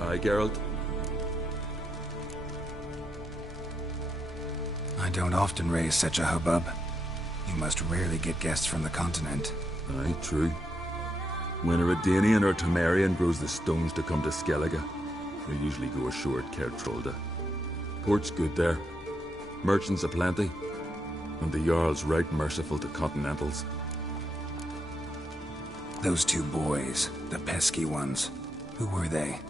Aye, Geralt? I don't often raise such a hubbub. You must rarely get guests from the continent. Aye, true. When a Redanian or Temerian grows the stones to come to Skellige, they usually go ashore at Kertrolda. Port's good there. Merchants aplenty. And the Jarl's right merciful to continentals. Those two boys, the pesky ones, who were they?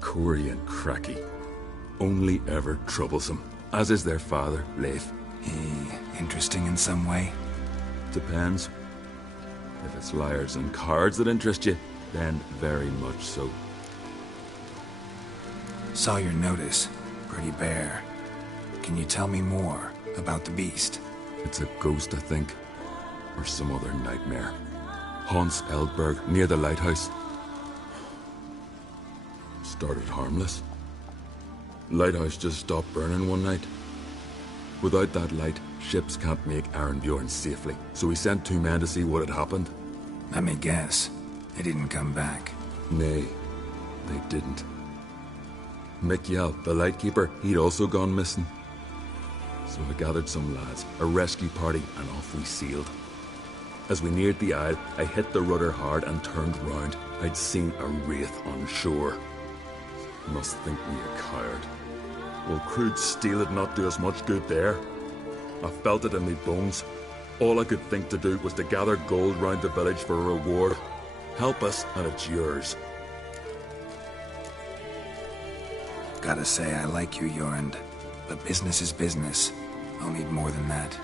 Corey and Cracky. Only ever troublesome, as is their father, Leif. He interesting in some way? Depends. If it's liars and cards that interest you, then very much so. Saw your notice. Pretty bare. Can you tell me more about the beast? It's a ghost, I think. Or some other nightmare. Haunts Eldberg, near the lighthouse. Started harmless. Lighthouse just stopped burning one night. Without that light, ships can't make Arenbjorn safely, so we sent 2 men to see what had happened. Let me guess. They didn't come back. Nay, they didn't. Mikjal, the lightkeeper, he'd also gone missing. So I gathered some lads, a rescue party, and off we sailed. As we neared the isle, I hit the rudder hard and turned round. I'd seen a wraith on shore. Must think me a coward. Will crude steel had not do us much good there? I felt it in me bones. All I could think to do was to gather gold round the village for a reward. Help us, and it's yours. Gotta say, I like you, Jorund. But business is business. I'll need more than that.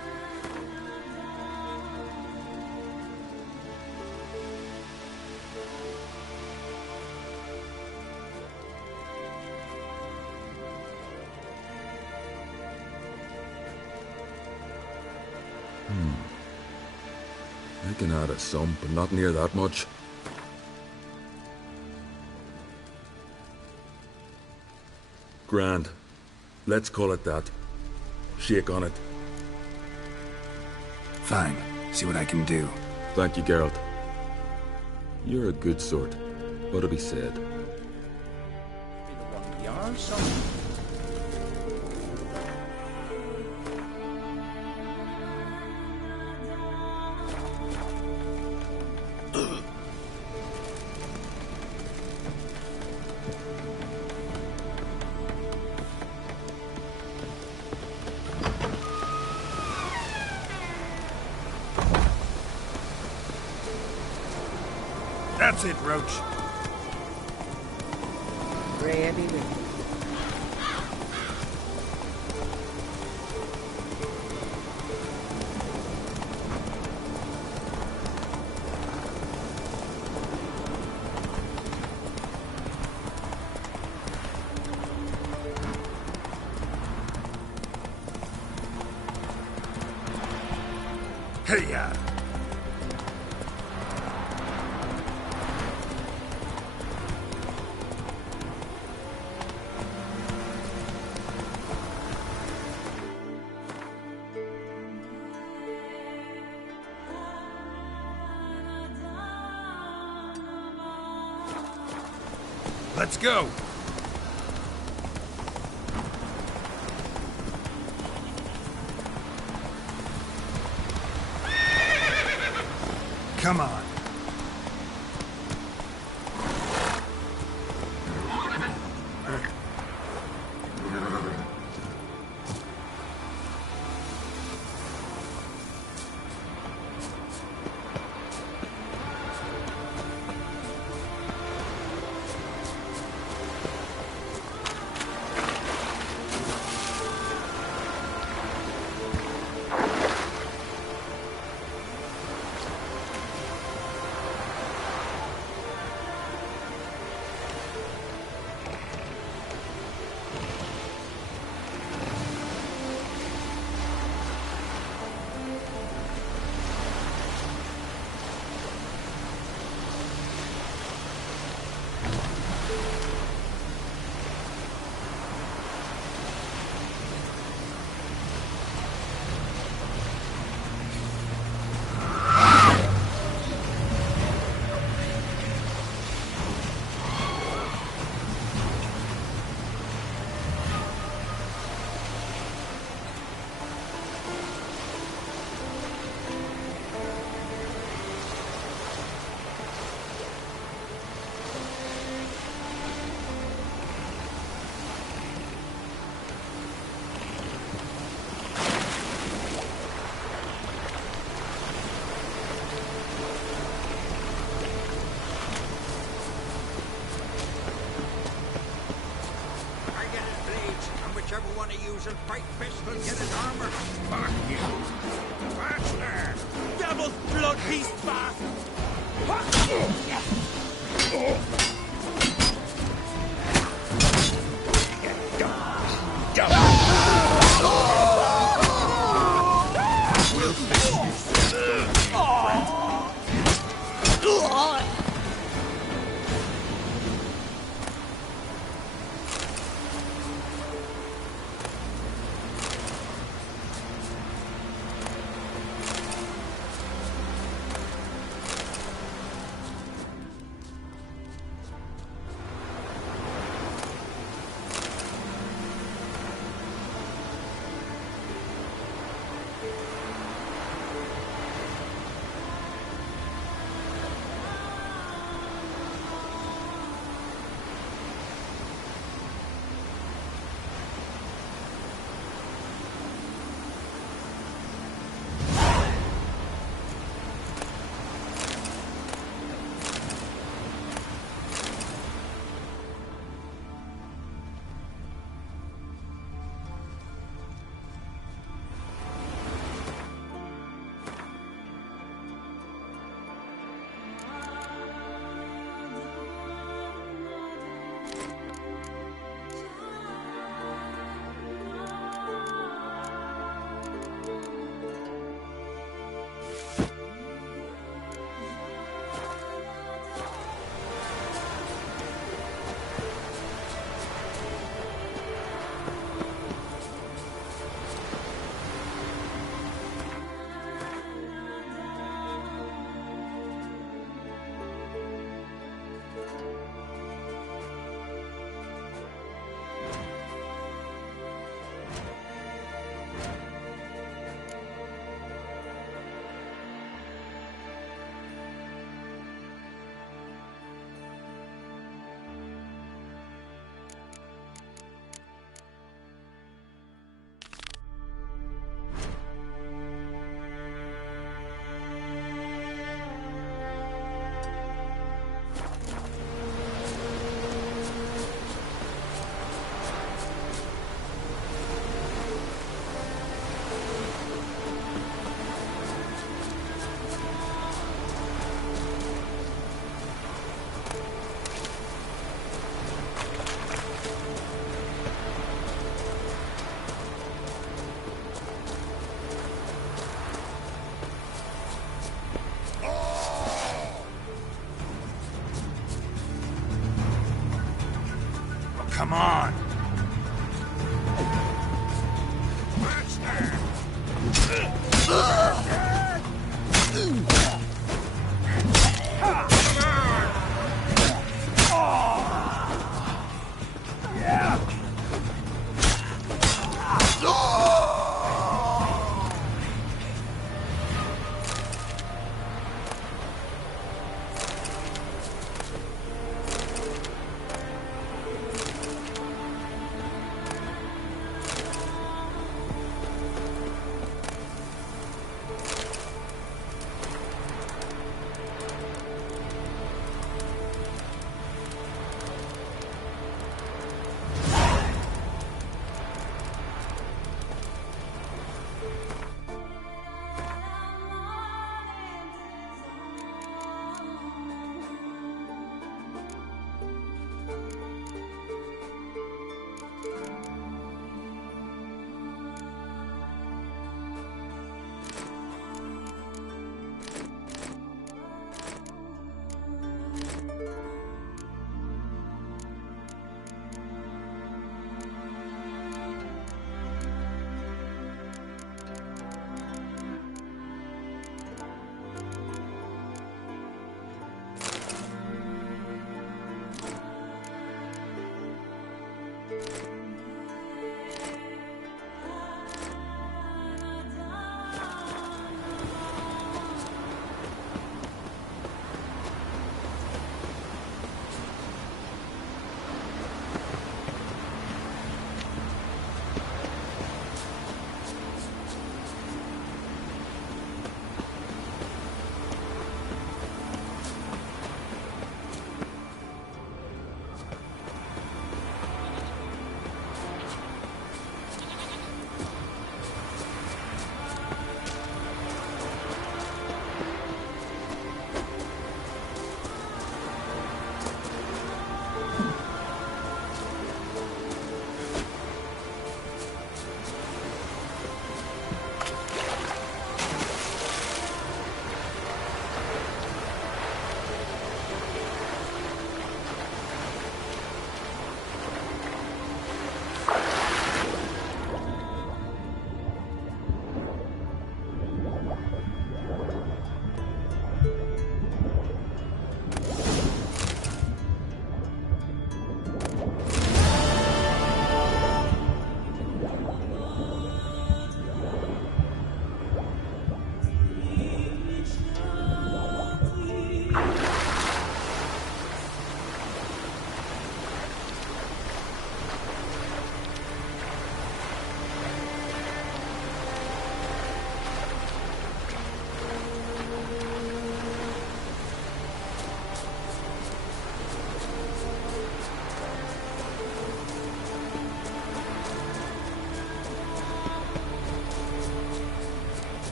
I can add a sum, but not near that much. Grand. Let's call it that. Shake on it. Fine. See what I can do. Thank you, Geralt. You're a good sort. What'll be said? That's it, Roach. Ready, ready. Hey-ya! Let's go! Come on. usual fight fish will get his armor. Fuck you. Faster! Devil's blood beast fast! We'll fix you. Come on!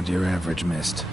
Not your average mist.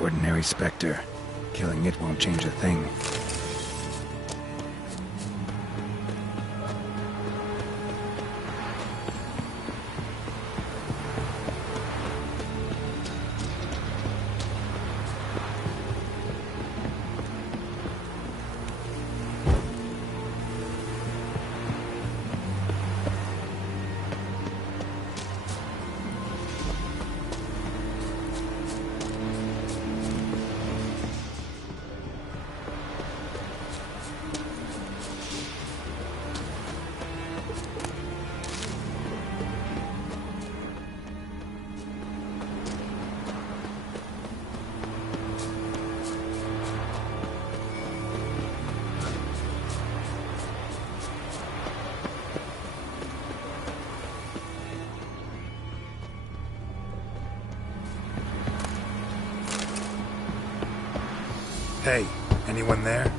Ordinary Spectre. Killing it won't change a thing. Hey, anyone there?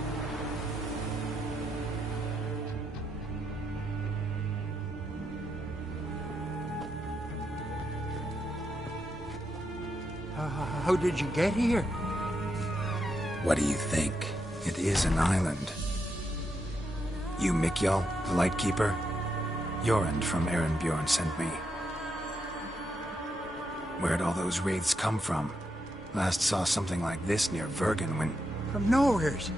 How did you get here? What do you think? It is an island. You Mikjal, the Lightkeeper? Jorund from Bjorn sent me. Where'd all those wraiths come from? Last saw something like this near Vergen when... From nowheres.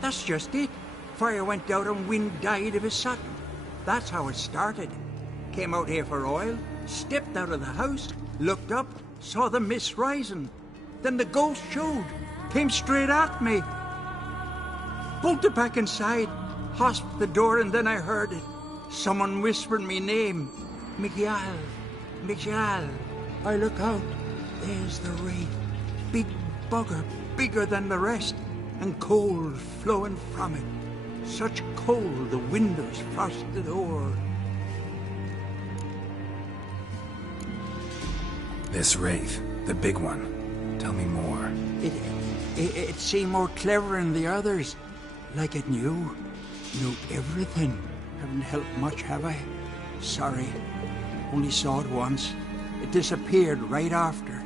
That's just it. Fire went out and wind died of a sudden. That's how it started. Came out here for oil, stepped out of the house, looked up, saw the mist rising. Then the ghost showed, came straight at me. Bolted back inside, hosped the door, and then I heard it. Someone whispered me name. Mikjal. Mikjal. I look out. There's the wraith. Big bugger, bigger than the rest, and cold flowing from it. Such cold the windows frosted o'er. This wraith, the big one. Tell me more. It seemed more clever than the others. Like it knew everything. Haven't helped much, have I? Sorry. Only saw it once. It disappeared right after.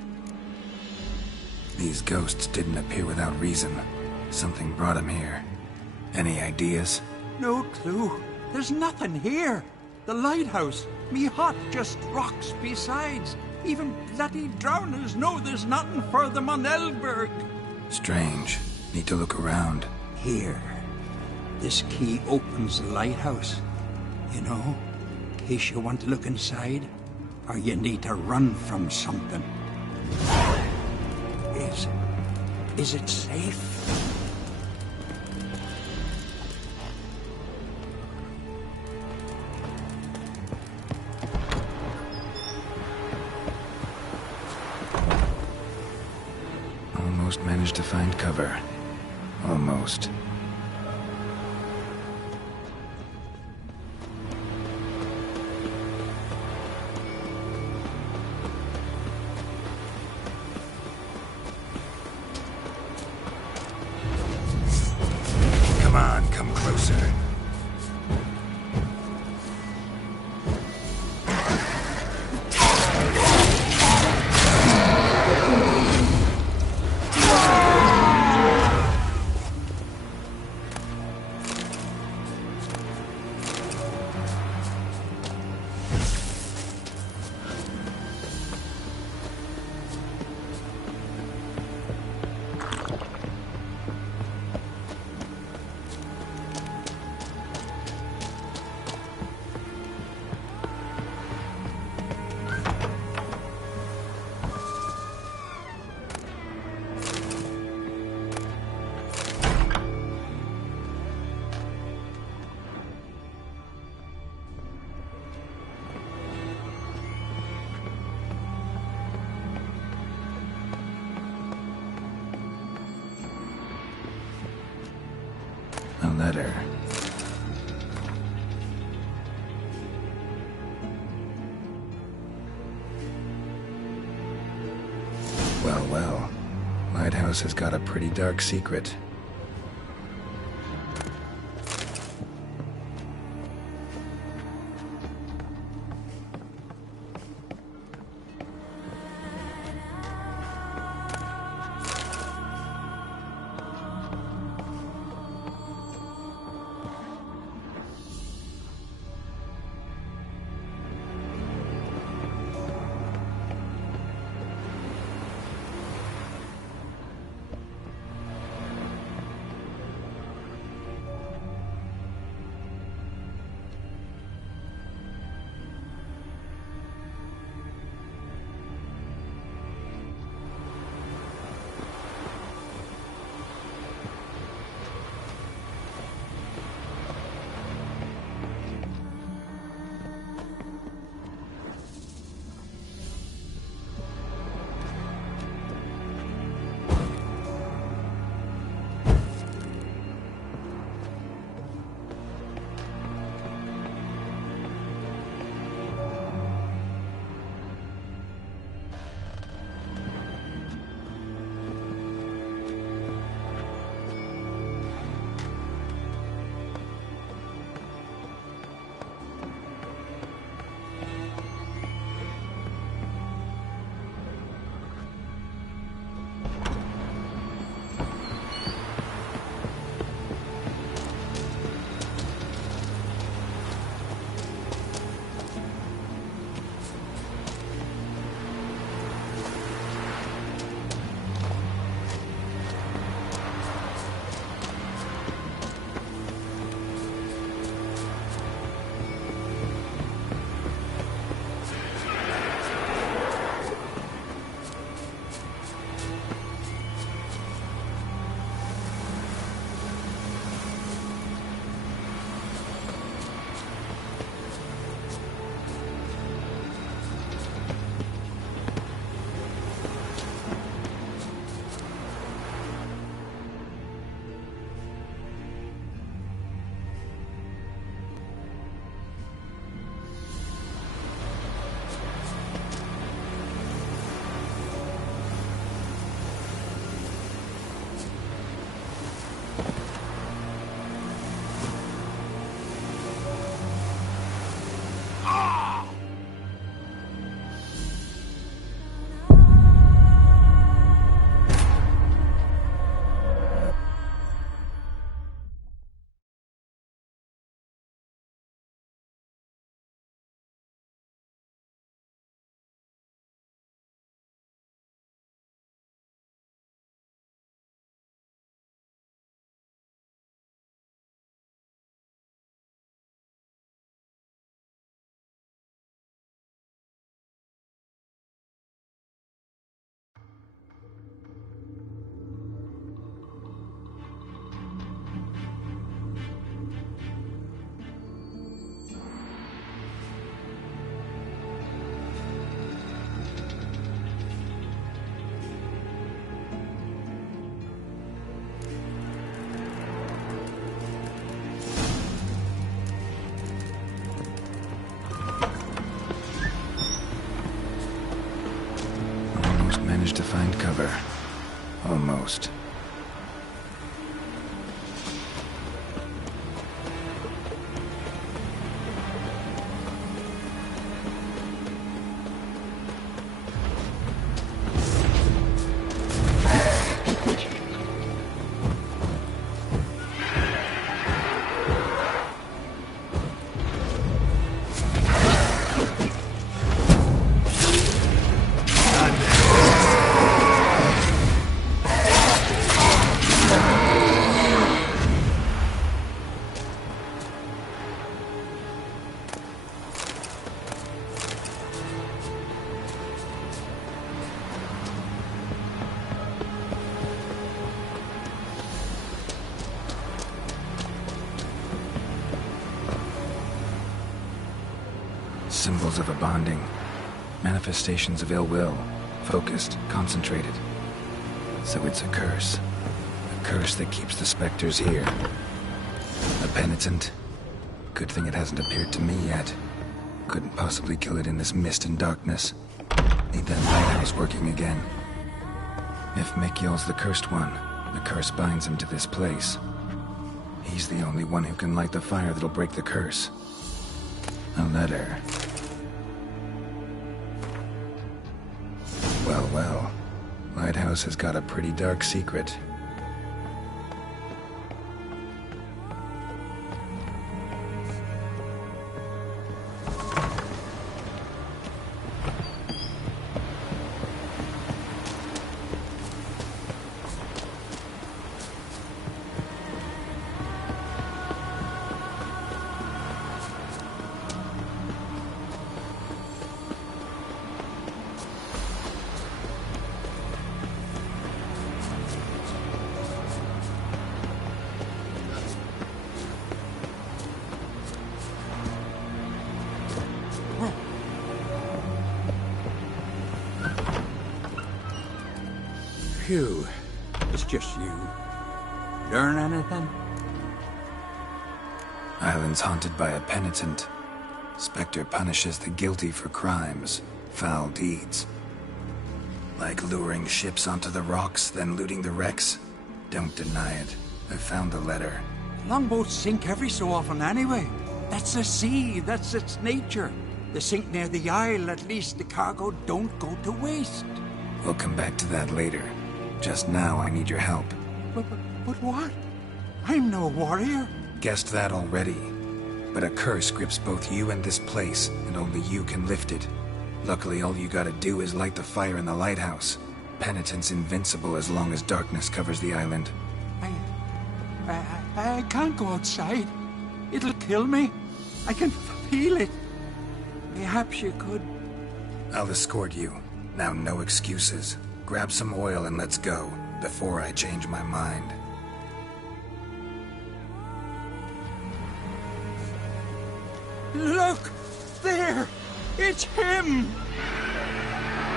These ghosts didn't appear without reason. Something brought them here. Any ideas? No clue. There's nothing here. The lighthouse, me hut, just rocks besides. Even bloody drowners know there's nothing for them on Elberg. Strange. Need to look around. Here. This key opens the lighthouse. You know, in case you want to look inside, or you need to run from something. Is it safe? Almost managed to find cover. Almost. Come on, come closer. letter. Well, well. Lighthouse has got a pretty dark secret. To find cover. Almost. Symbols of a bonding. Manifestations of ill will. Focused, concentrated. So it's a curse. A curse that keeps the specters here. A penitent? Good thing it hasn't appeared to me yet. Couldn't possibly kill it in this mist and darkness. Need that lighthouse working again. If Mikyol's the cursed one, the curse binds him to this place. He's the only one who can light the fire that'll break the curse. A letter. Well, well. Lighthouse has got a pretty dark secret. Phew. It's just you. Learn anything? Island's haunted by a penitent. Spectre punishes the guilty for crimes, foul deeds. Like luring ships onto the rocks, then looting the wrecks. Don't deny it. I found the letter. Longboats sink every so often anyway. That's the sea, that's its nature. They sink near the isle, at least the cargo don't go to waste. We'll come back to that later. Just now, I need your help. But what? I'm no warrior. Guessed that already. But a curse grips both you and this place, and only you can lift it. Luckily, all you gotta do is light the fire in the lighthouse. Penitent's invincible as long as darkness covers the island. I can't go outside. It'll kill me. I can feel it. Perhaps you could... I'll escort you. Now, no excuses. Grab some oil and let's go, before I change my mind. Look! There! It's him!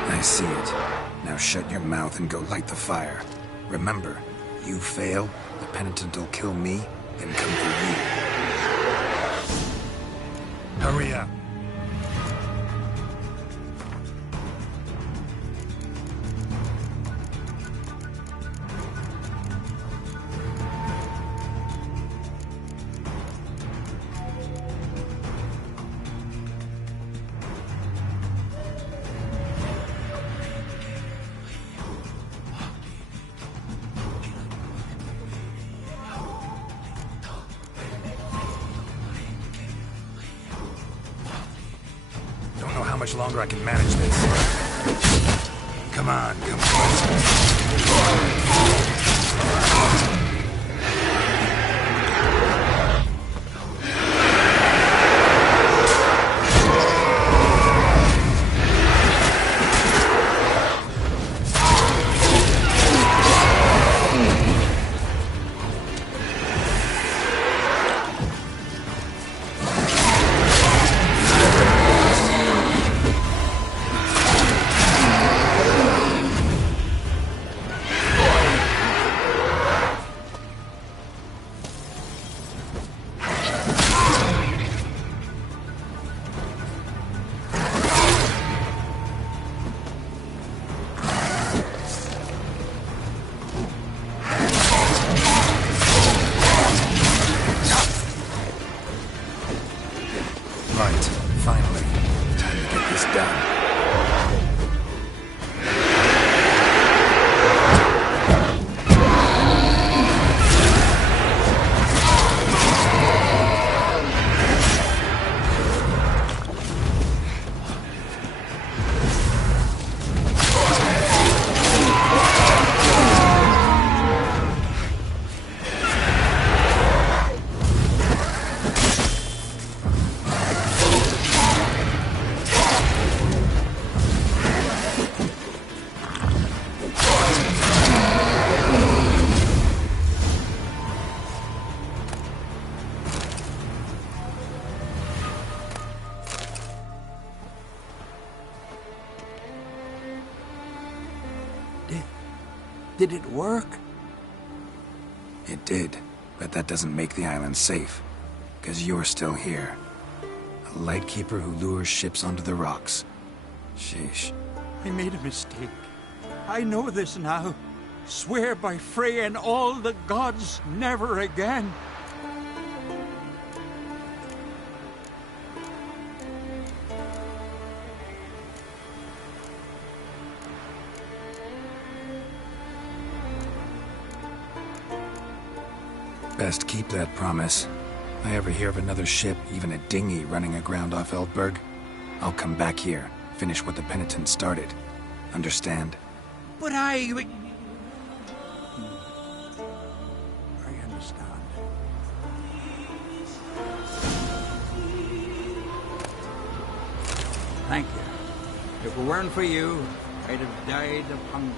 I see it. Now shut your mouth and go light the fire. Remember, you fail, the penitent will kill me, then come for you. Hurry up. How much longer I can manage this. Come on, come on. Right, finally. Time to get this done. Did it work? It did. But that doesn't make the island safe, because you're still here. A lightkeeper who lures ships onto the rocks. Sheesh. I made a mistake. I know this now. Swear by Frey and all the gods, never again. Best keep that promise. I ever hear of another ship, even a dinghy, running aground off Eldberg, I'll come back here, finish what the penitent started. Understand? But I understand. Thank you. If it weren't for you, I'd have died of hunger.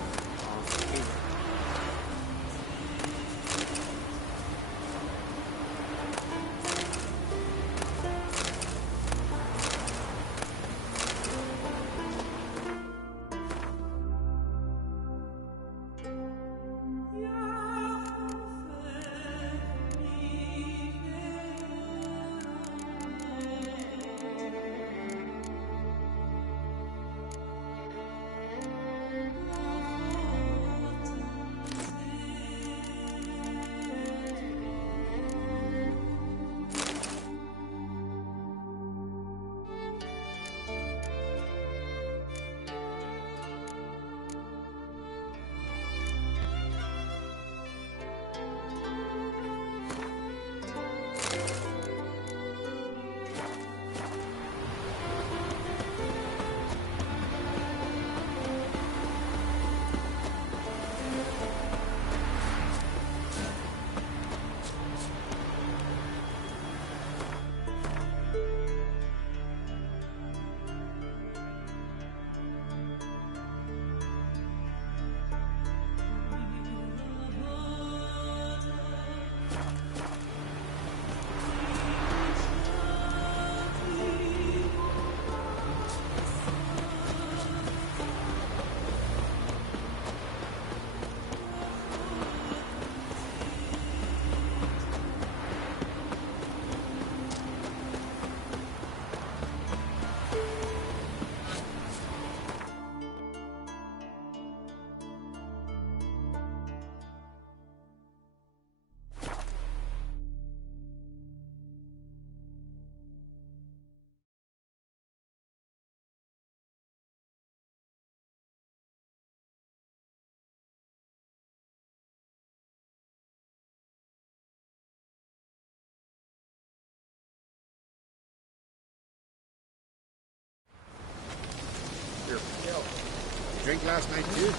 Drink last night, too?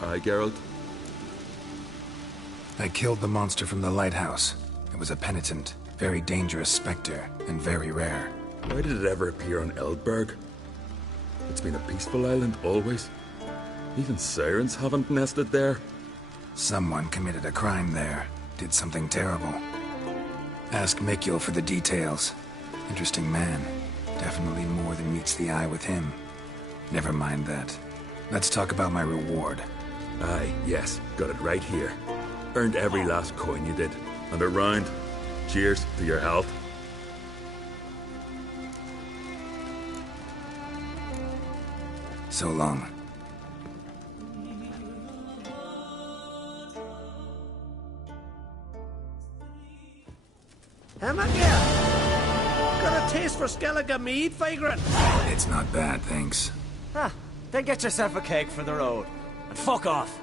Aye, Geralt? I killed the monster from the lighthouse. It was a penitent, very dangerous specter, and very rare. Why did it ever appear on Eldberg? It's been a peaceful island, always. Even sirens haven't nested there. Someone committed a crime there. Did something terrible. Ask Mikkel for the details. Interesting man. Definitely more than meets the eye with him. Never mind that. Let's talk about my reward. Aye, yes. Got it right here. Earned every last coin you did. And a round. Cheers to your health. So long. Got a taste for Skellige mead, vagrant? It's not bad, thanks. Ah, then get yourself a cake for the road. And fuck off.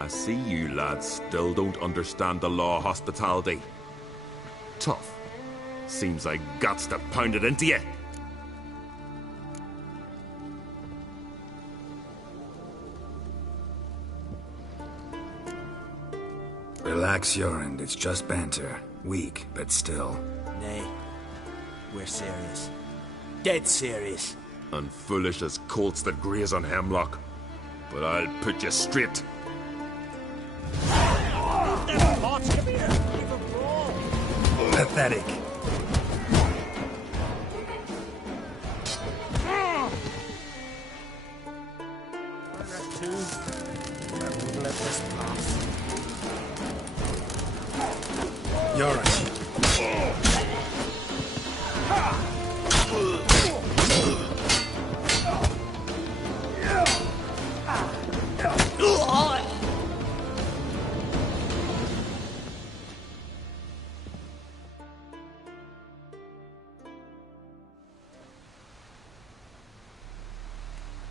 I see you lads still don't understand the law of hospitality. Tough. Seems like guts to pound it into you. Relax, Jorund. It's just banter. Weak, but still. Nay. We're serious. Dead serious. And foolish as colts that graze on hemlock. But I'll put you straight. pathetic. I won't let this pass. You're right.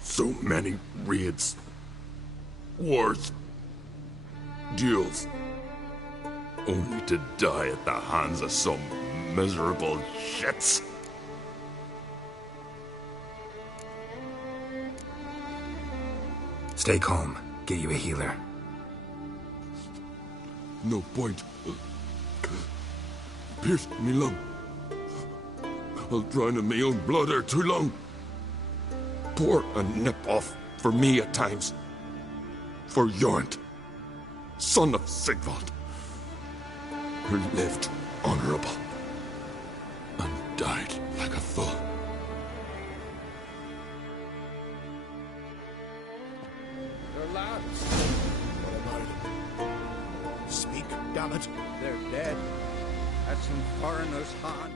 So many raids, wars, duels, only to die at the hands of some miserable shits. Stay calm. Get you a healer. No point. Pierced me lung. I'll drown in my own blood ere too long. Pour a nip off for me at times. For Jorund, son of Sigvald, who lived honorable and died like a fool. They're lads. What about them? Speak, damn it. They're dead. At some foreigner's hand.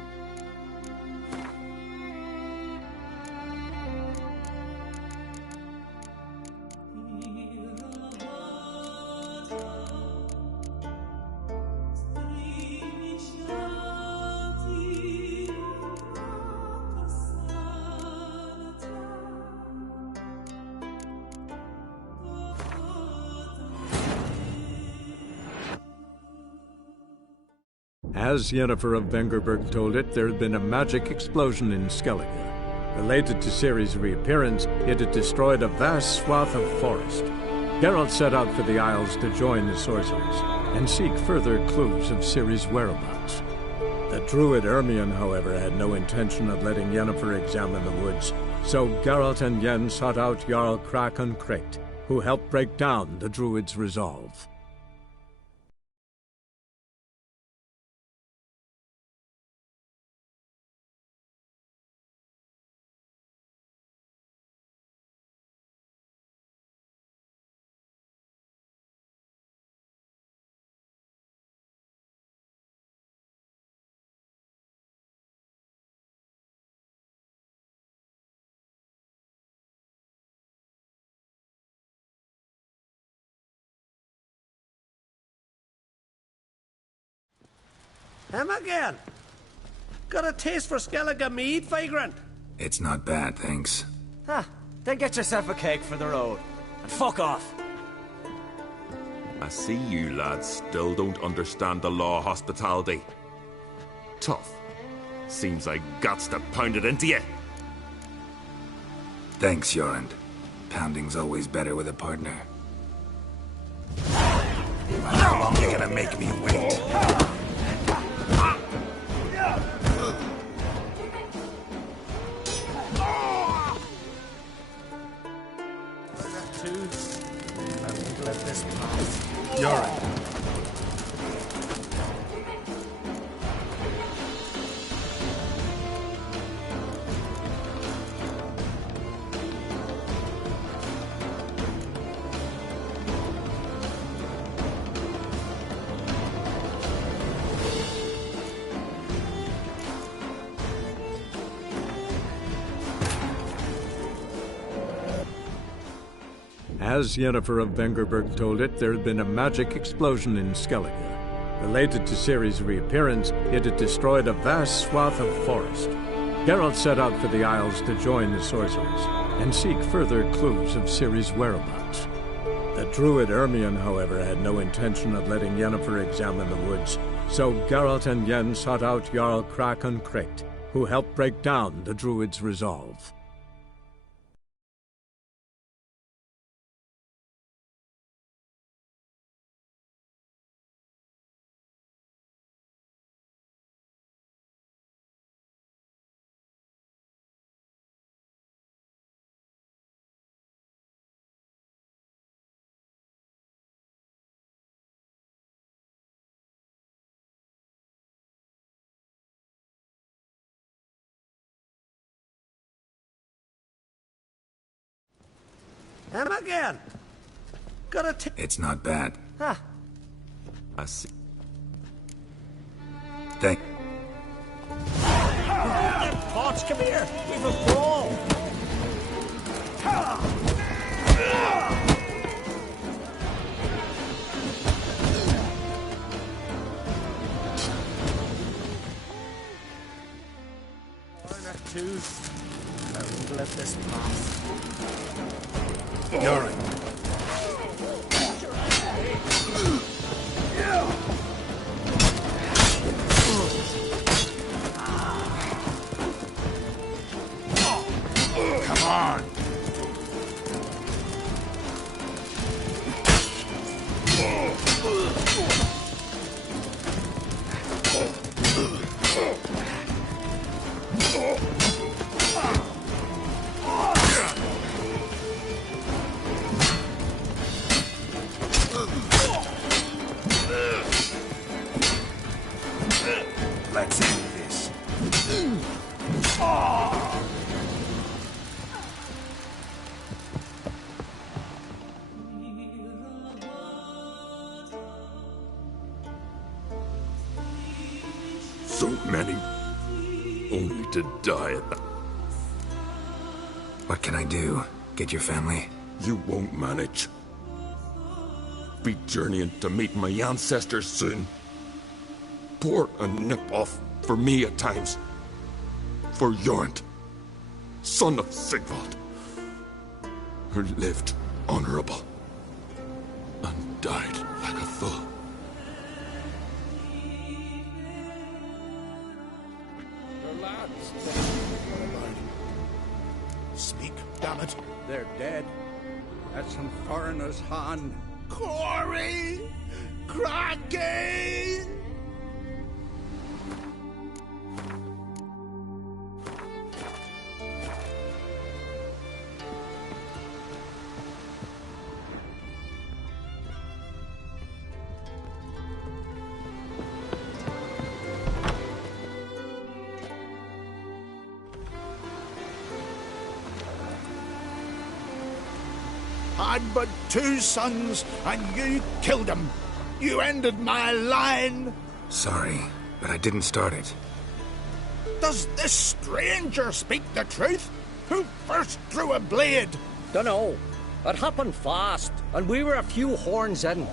As Yennefer of Vengerberg told it, there had been a magic explosion in Skellige. Related to Ciri's reappearance, it had destroyed a vast swath of forest. Geralt set out for the Isles to join the sorcerers and seek further clues of Ciri's whereabouts. The druid Ermion, however, had no intention of letting Yennefer examine the woods, so Geralt and Yen sought out Jarl Krakon Krekt, who helped break down the druid's resolve. Him again. Got a taste for Skellige mead, vagrant? It's not bad, thanks. Then get yourself a cake for the road. And fuck off. I see you lads still don't understand the law of hospitality. Tough. Seems like guts to pound it into you. Thanks, Jorund. Pounding's always better with a partner. How long are you gonna make me wait? I won't let this pass. You're right. As Yennefer of Vengerberg told it, there had been a magic explosion in Skellige. Related to Ciri's reappearance, it had destroyed a vast swath of forest. Geralt set out for the Isles to join the sorcerers and seek further clues of Ciri's whereabouts. The druid Ermion, however, had no intention of letting Yennefer examine the woods, so Geralt and Yen sought out Jarl Krakon Krekt, who helped break down the druid's resolve. Him again. It's not bad. Huh. I see. Thank... Potts, come here. We've a brawl. One or two. I won't let this pass. You're right. Come on. Let's end this. So many. Only to die at that. What can I do? Get your family? You won't manage. Be journeying to meet my ancestors soon. Pour a nip off for me at times. For Jornt, son of Sigvald, who lived honorable and died like a fool. The lads. Speak, damn it. They're dead. At some foreigner's hand. Corey! Kraken! I'd but 2 sons, and you killed them. You ended my line. Sorry, but I didn't start it. Does this stranger speak the truth? Who first drew a blade? Dunno. It happened fast, and we were a few horns in.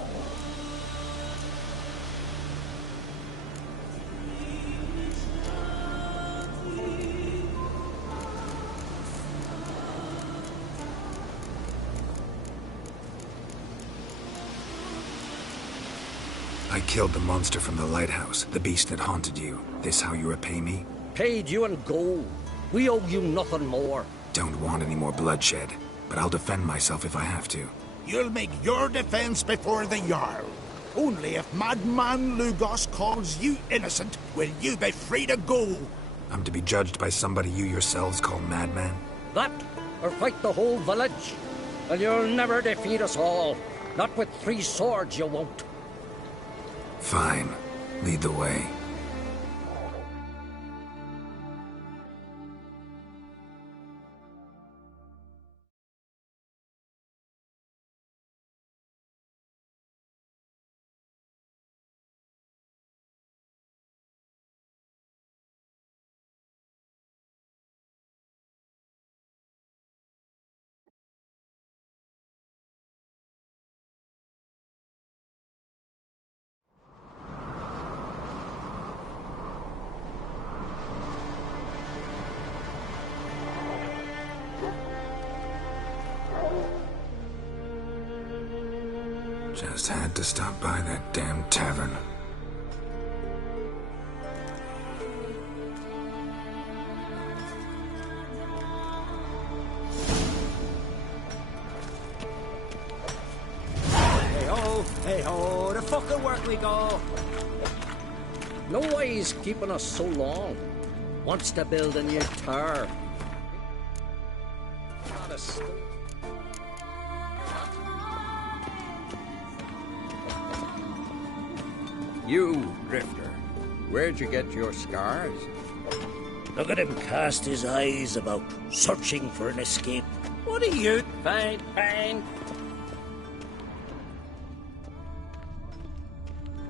I killed the monster from the lighthouse, the beast that haunted you. This how you repay me? Paid you in gold. We owe you nothing more. Don't want any more bloodshed, but I'll defend myself if I have to. You'll make your defense before the Jarl. Only if Madman Lugos calls you innocent will you be free to go. I'm to be judged by somebody you yourselves call madman? That, or fight the whole village. And you'll never defeat us all. Not with 3 swords, you won't. Fine. Lead the way. Just had to stop by that damn tavern. Hey ho, the fucking work we go. No way he's keeping us so long. Wants to build a new tower. Not a You, Drifter, where'd you get your scars? Look at him cast his eyes about, searching for an escape. What are you? Fine, fine.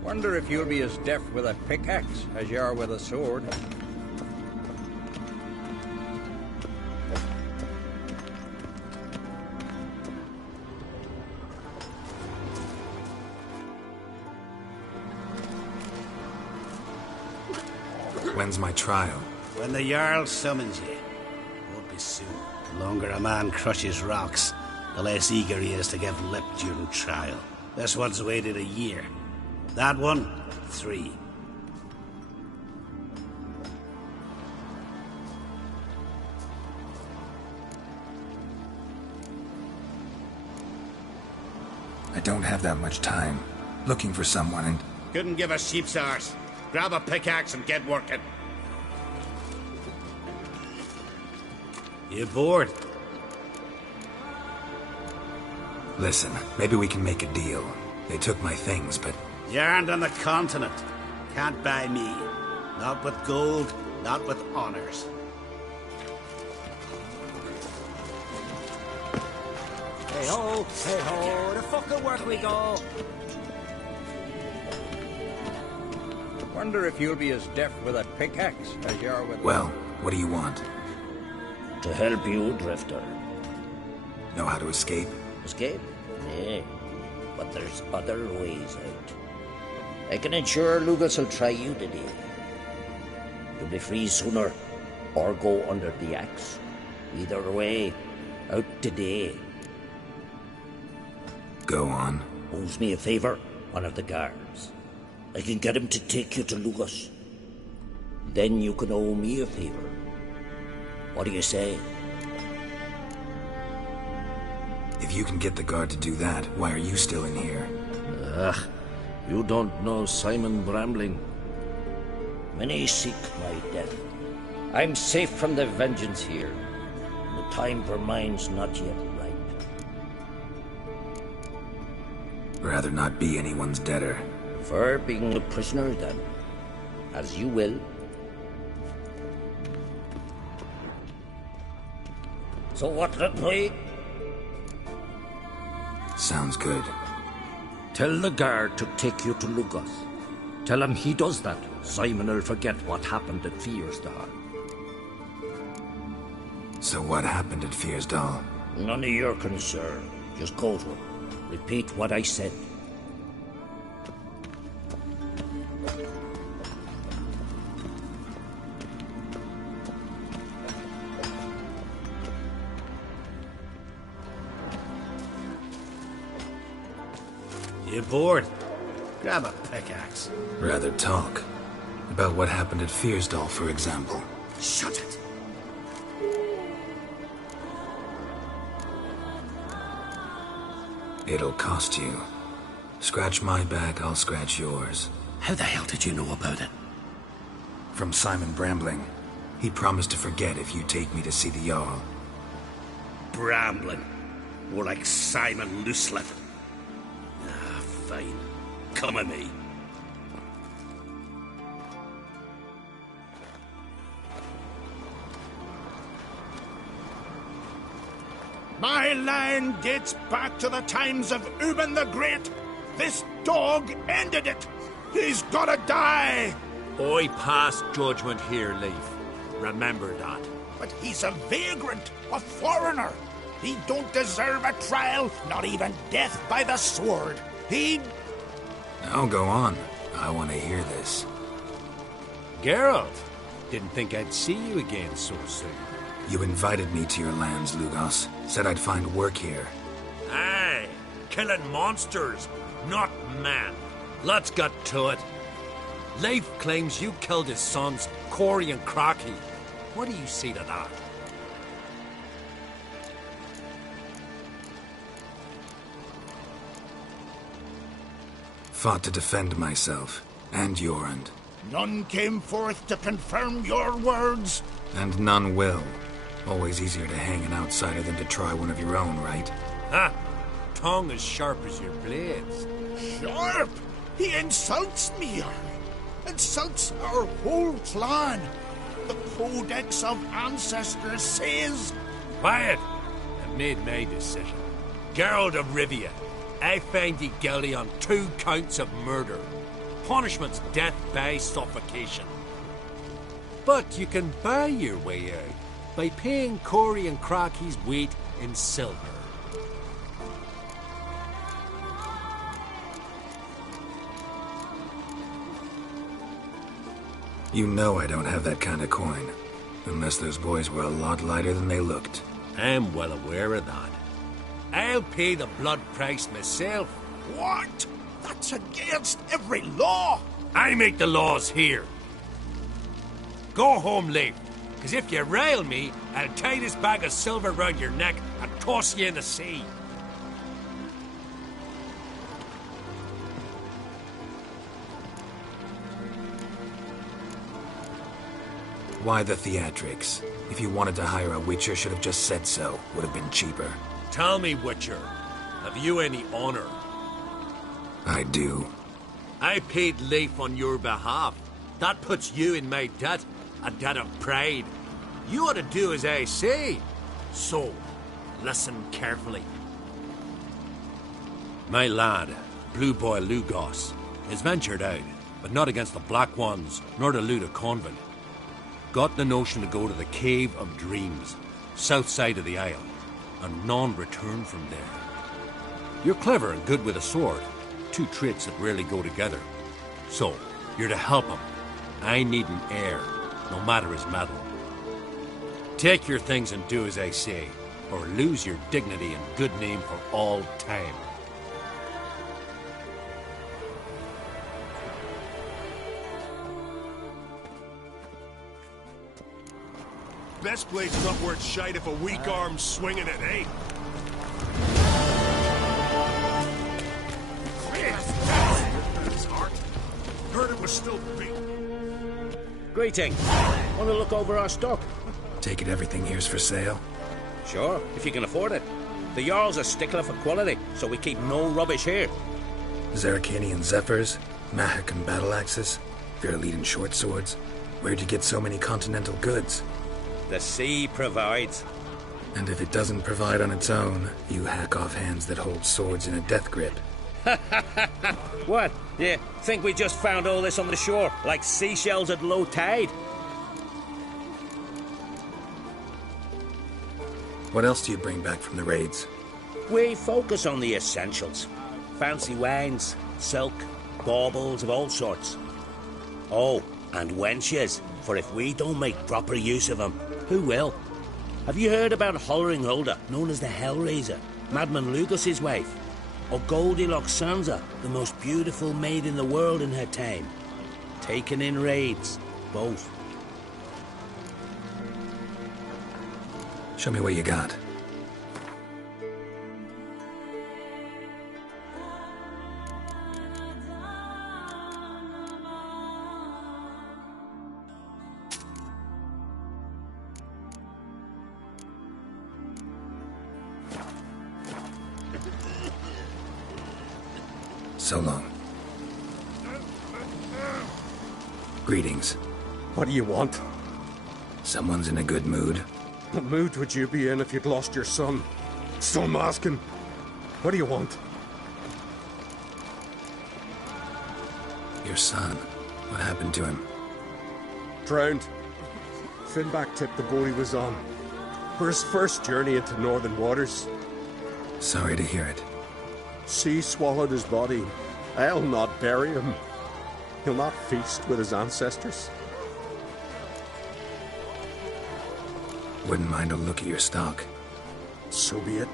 Wonder if you'll be as deft with a pickaxe as you are with a sword. When's my trial? When the Jarl summons you. Won't be soon. The longer a man crushes rocks, the less eager he is to give lip during trial. This one's waited a year. That one, 3. I don't have that much time. Looking for someone and... Couldn't give a sheep's arse. Grab a pickaxe and get working. You bored? Listen, maybe we can make a deal. They took my things, but... You aren't on the continent. Can't buy me. Not with gold, not with honors. Hey ho, the fucking work we go. Wonder if you'll be as deft with a pickaxe as you are with... Well, what do you want? To help you, Drifter. Know how to escape? Escape? Yeah. But there's other ways out. I can ensure Lugas will try you today. You'll be free sooner, or go under the axe. Either way, out today. Go on. Owes me a favor, one of the guards. I can get him to take you to Lugas. Then you can owe me a favor. What do you say? If you can get the guard to do that, why are you still in here? Ugh, you don't know Simon Brambling. Many seek my death. I'm safe from the vengeance here. The time for mine's not yet ripe. Rather not be anyone's debtor. For being a prisoner, then. As you will. So what reply? Sounds good. Tell the guard to take you to Lugas. Tell him he does that. Simon will forget what happened at Fiersdal. So what happened at Fiersdal? None of your concern. Just go to him. Repeat what I said. You bored? Grab a pickaxe. Rather talk. About what happened at Fiersdal, for example. Shut it. It'll cost you. Scratch my back, I'll scratch yours. How the hell did you know about it? From Simon Brambling. He promised to forget if you take me to see the Jarl. Brambling. More like Simon Looselip. Ah, fine. Come with me. My line dates back to the times of Ubin the Great. This dog ended it. He's gotta die. I pass judgment here, Leif. Remember that. But he's a vagrant, a foreigner. He don't deserve a trial, not even death by the sword. He... Now go on. I want to hear this. Geralt, didn't think I'd see you again so soon. You invited me to your lands, Lugos. Said I'd find work here. Aye, killing monsters, not men. Let's get to it. Leif claims you killed his sons, Corey and Crocky. What do you see to that? Fought to defend myself, and Jorund. None came forth to confirm your words. And none will. Always easier to hang an outsider than to try one of your own, right? Ha! Tongue as sharp as your blades. Sharp? He insults me, insults our whole clan. The Codex of Ancestors says... Quiet! And made my decision. Geralt of Rivia, I find ye guilty on 2 counts of murder. Punishment's death by suffocation. But you can buy your way out by paying Corey and Crocky's weight in silver. You know I don't have that kind of coin. Unless those boys were a lot lighter than they looked. I'm well aware of that. I'll pay the blood price myself. What? That's against every law. I make the laws here. Go home, Leif, because if you rile me, I'll tie this bag of silver round your neck and toss you in the sea. Why the theatrics? If you wanted to hire a Witcher, should have just said so. Would have been cheaper. Tell me, Witcher, have you any honor? I do. I paid Leif on your behalf. That puts you in my debt, a debt of pride. You ought to do as I say. So, listen carefully. My lad, Blue Boy Lugos, has ventured out, but not against the Black Ones, nor to loot a convent. Got the notion to go to the Cave of Dreams, south side of the Isle, and none returned from there. You're clever and good with a sword, 2 traits that rarely go together. So, you're to help him. I need an heir, no matter his mettle. Take your things and do as I say, or lose your dignity and good name for all time. Best blade's not worth shite if a weak arm's swinging it, eh? Heard it was still big. Greeting. Want to look over our stock? Take it everything here's for sale? Sure, if you can afford it. The Jarl's a stickler for quality, so we keep no rubbish here. Zarkanian Zephyrs, Mahakan battle axes, Fairlead short swords. Where'd you get so many continental goods? The sea provides. And if it doesn't provide on its own, you hack off hands that hold swords in a death grip. What? You think we just found all this on the shore, like seashells at low tide? What else do you bring back from the raids? We focus on the essentials. Fancy wines, silk, baubles of all sorts. Oh, and wenches, for if we don't make proper use of them, who will? Have you heard about Holringhulda, known as the Hellraiser, Madman Lugos's wife? Or Goldilocks Sansa, the most beautiful maid in the world in her time? Taken in raids, both. Show me what you got. So long. Greetings. What do you want? Someone's in a good mood. What mood would you be in if you'd lost your son? So I'm asking. What do you want? Your son. What happened to him? Drowned. Finback tipped the boat he was on. For his first journey into northern waters. Sorry to hear it. Sea swallowed his body. I'll not bury him. He'll not feast with his ancestors. Wouldn't mind a look at your stock. So be it.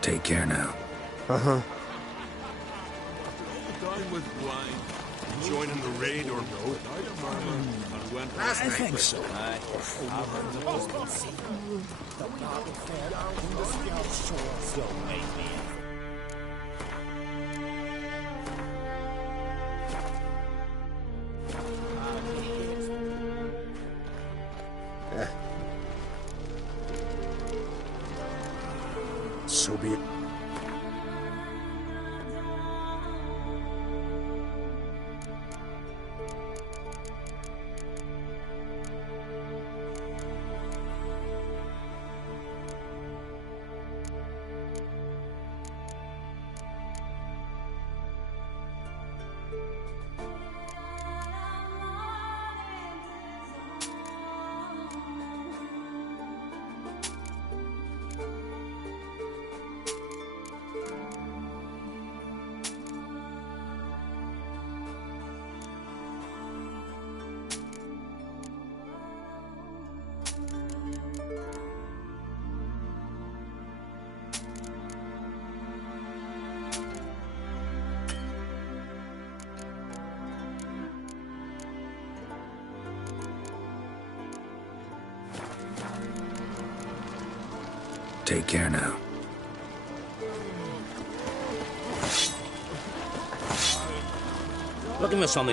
Take care now. Uh-huh. Dine with wine. Joining the raid or no? I think so. So be it. Take care now. Look at me, son.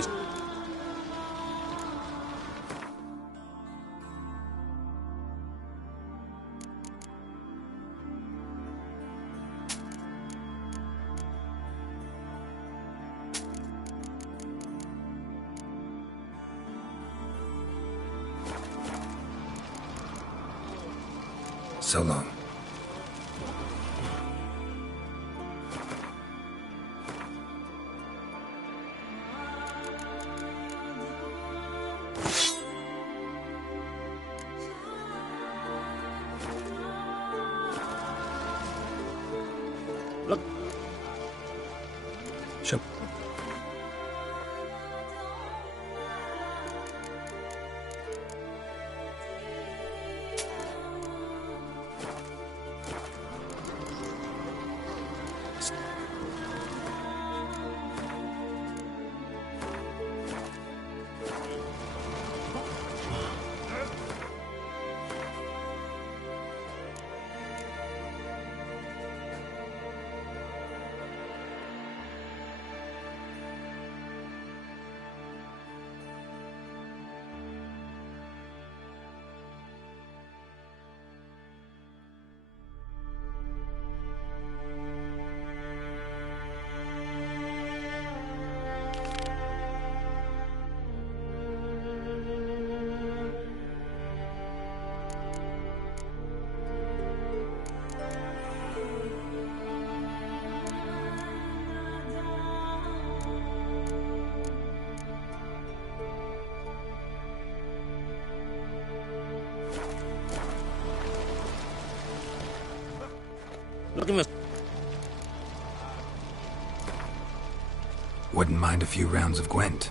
So long. Look. Sure. Look at me. Wouldn't mind a few rounds of Gwent.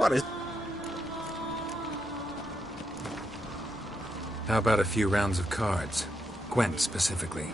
What is... How about a few rounds of cards? Gwent specifically.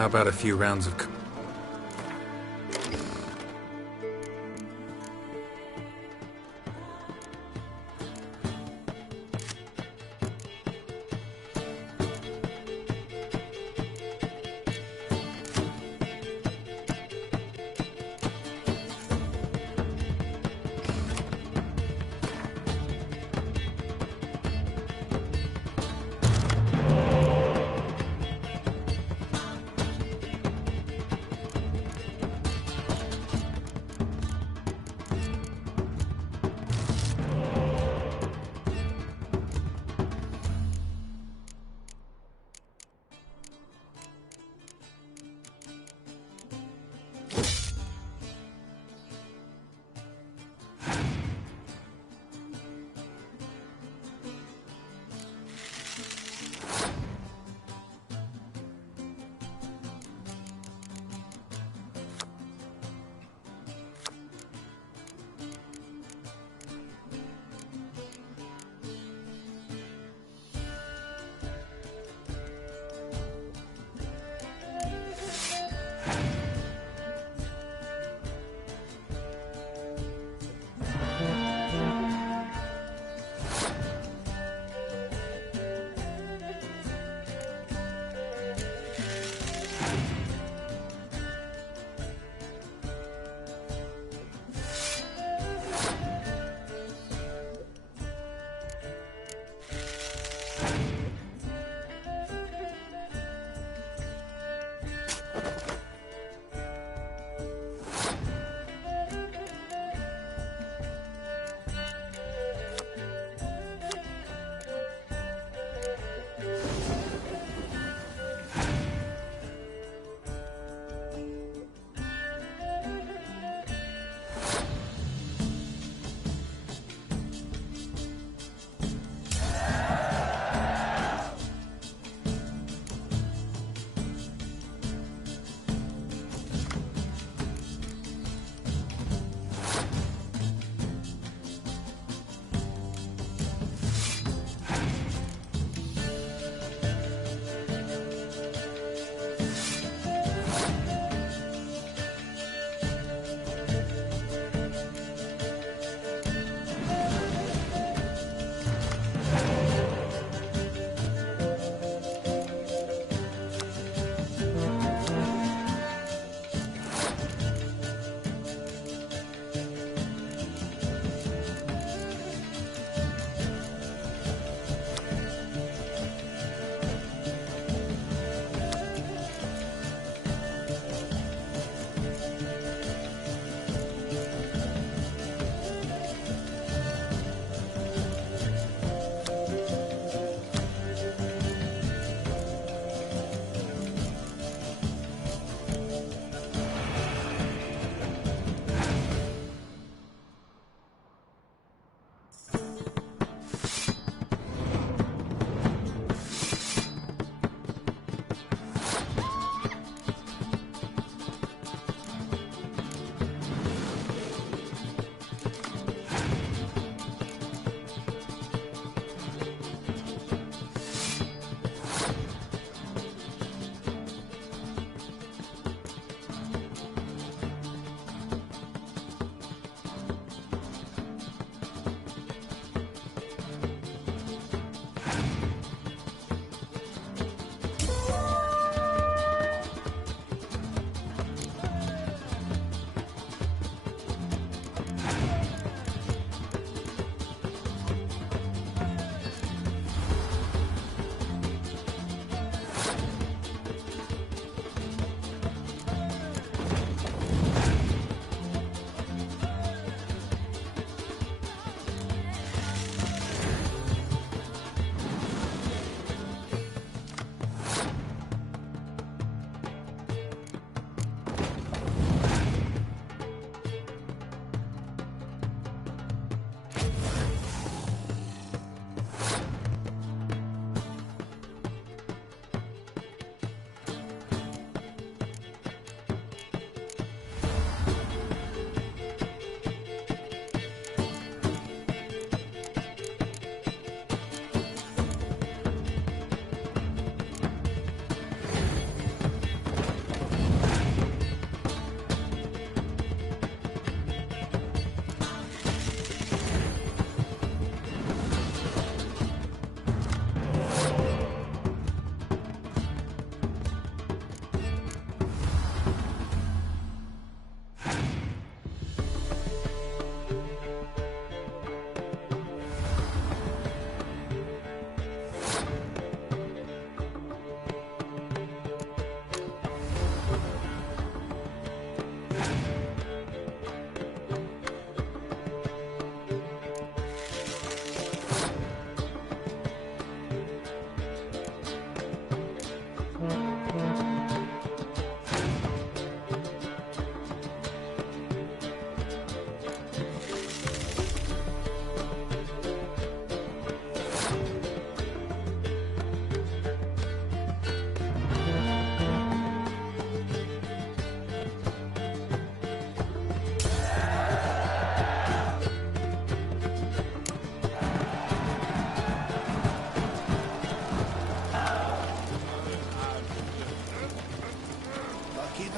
How about a few rounds of...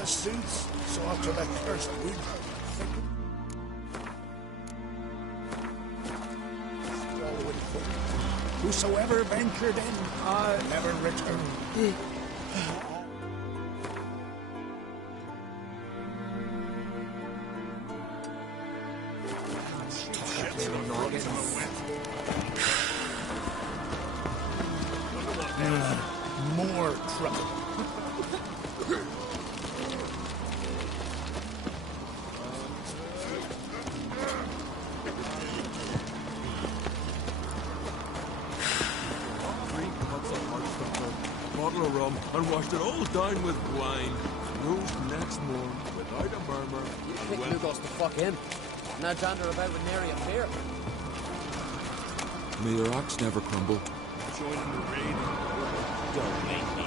the suits, so after that cursed week. Whosoever ventured in, never returned. More trouble. Bottle of rum and washed it all down with wine. Rose next morning without a murmur. You pick Lugos the fuck in. Now dander about with nary a fear. May your axe never crumble. Joining the raid. Don't make me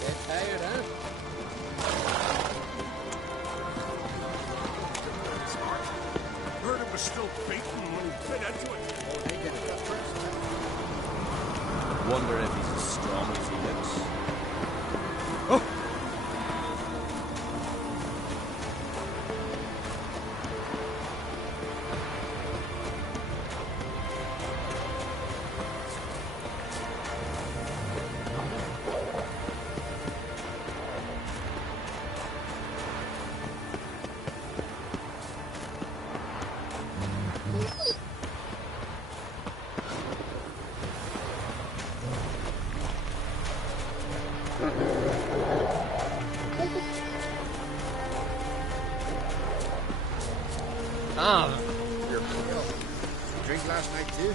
Get tired, huh? Heard it was still beating when he bit into it. Oh, they did it first. Wonder if he's as strong as he looks. Ah, Drink last night too?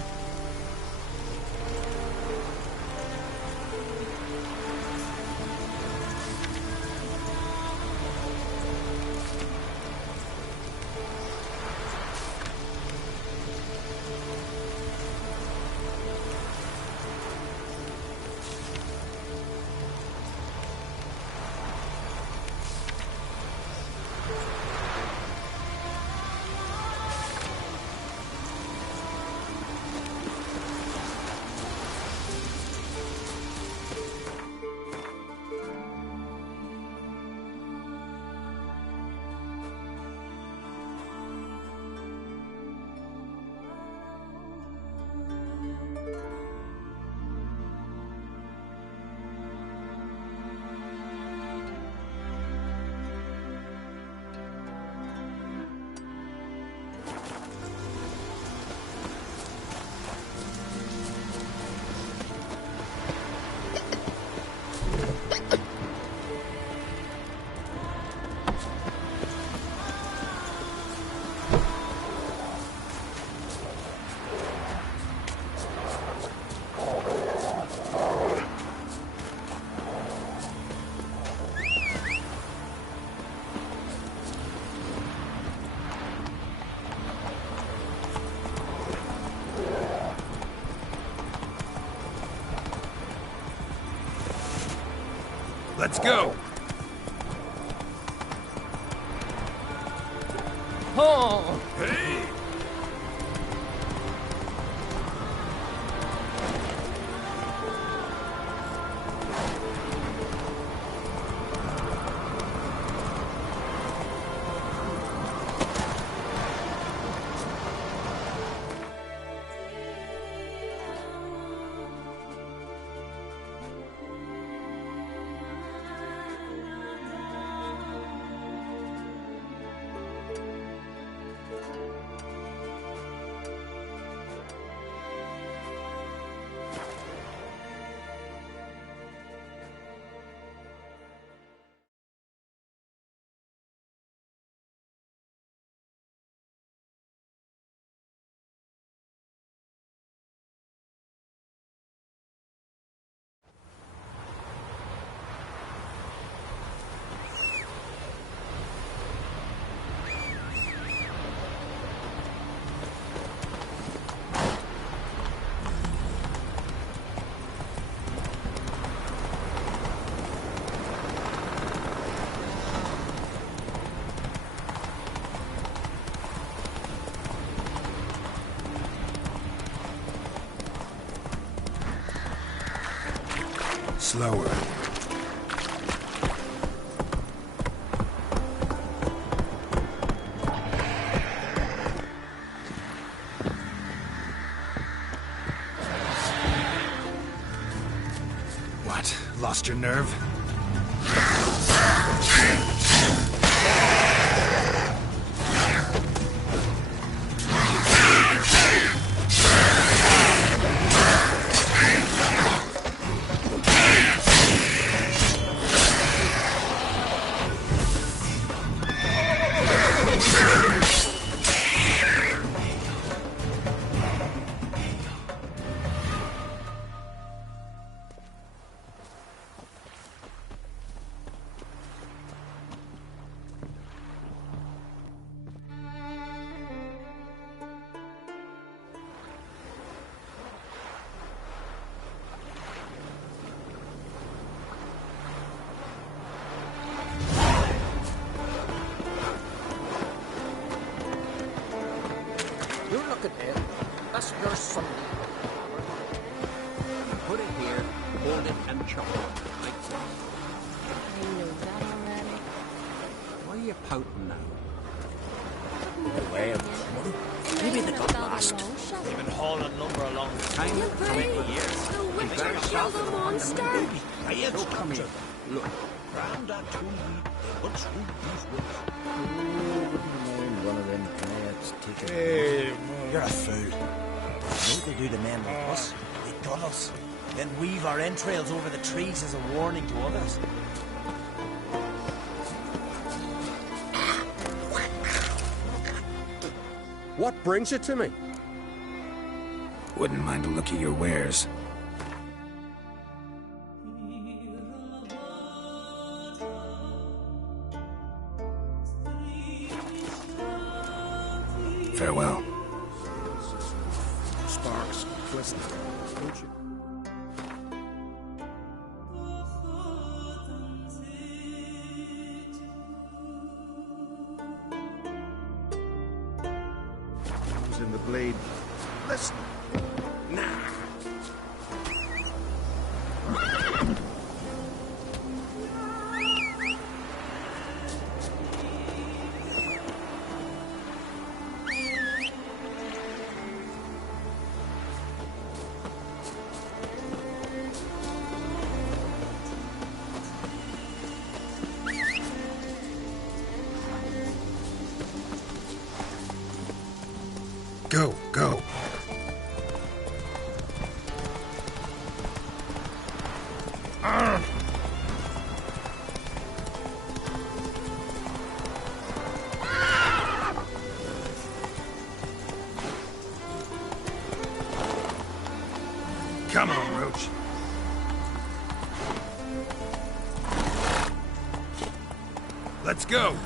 Let's go. oh, Hey! slower. What? Lost your nerve? You look at it. That's your son. Put it here, hold it, and chop it. Like so. I knew that already. Why are you pouting now? Well, maybe they got lost. They've been hauling lumber a long time. Time Look, Ray, the Witcher killed a monster. So come here. Look. Round that tool once ruled these woods. One of them plants taking. Hey, You're a fool. What they do to men like us? They gun us. Then weave our entrails over the trees as a warning to others. What brings you to me? Wouldn't mind a look at your wares. Farewell. Sparks, glistening, don't you? Who's in the blade? Listen. Nah. Go, go. Come on, Roach. Let's go.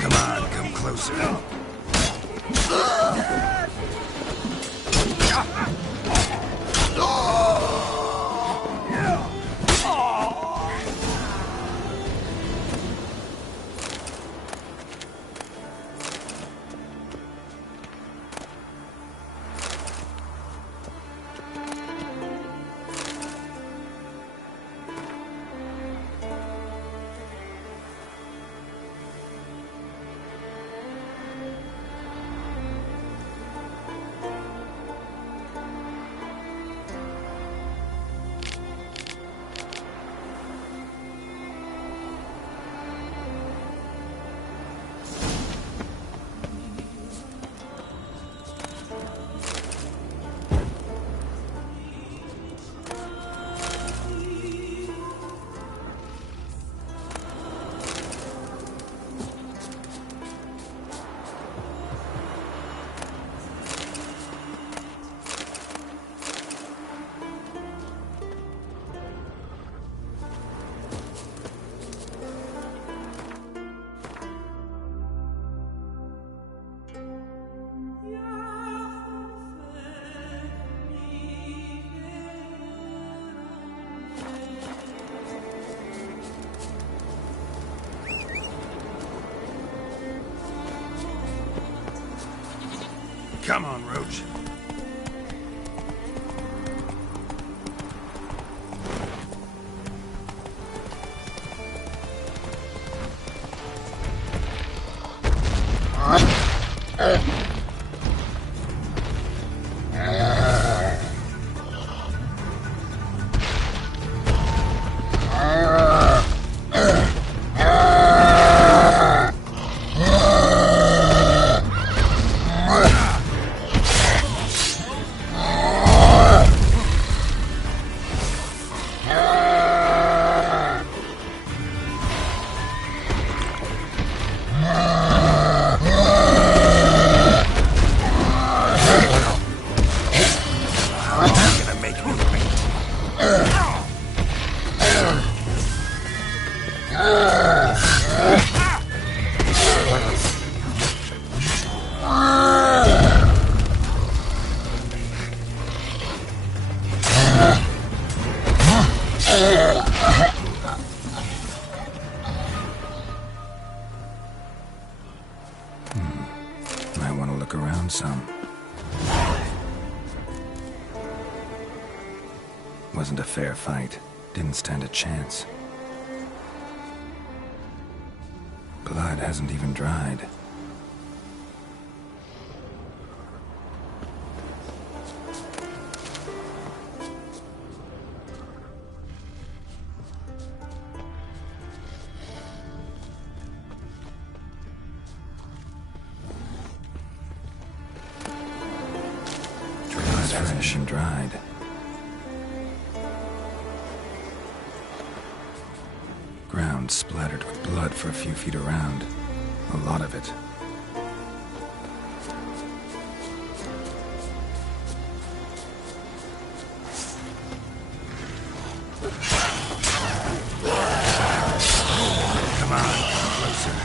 Come on, come closer. Roach. Might want to look around some. Wasn't a fair fight. Didn't stand a chance. Blood hasn't even dried. Fresh and dried. Ground splattered with blood for a few feet around. A lot of it. Come on, closer.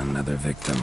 Another victim.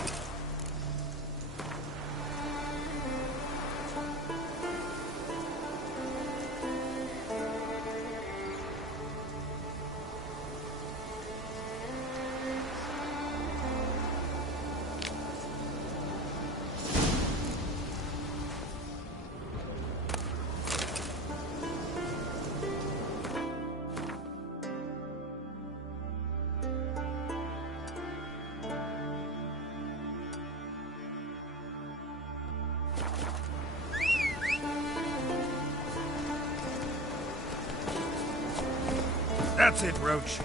That's it, Roach.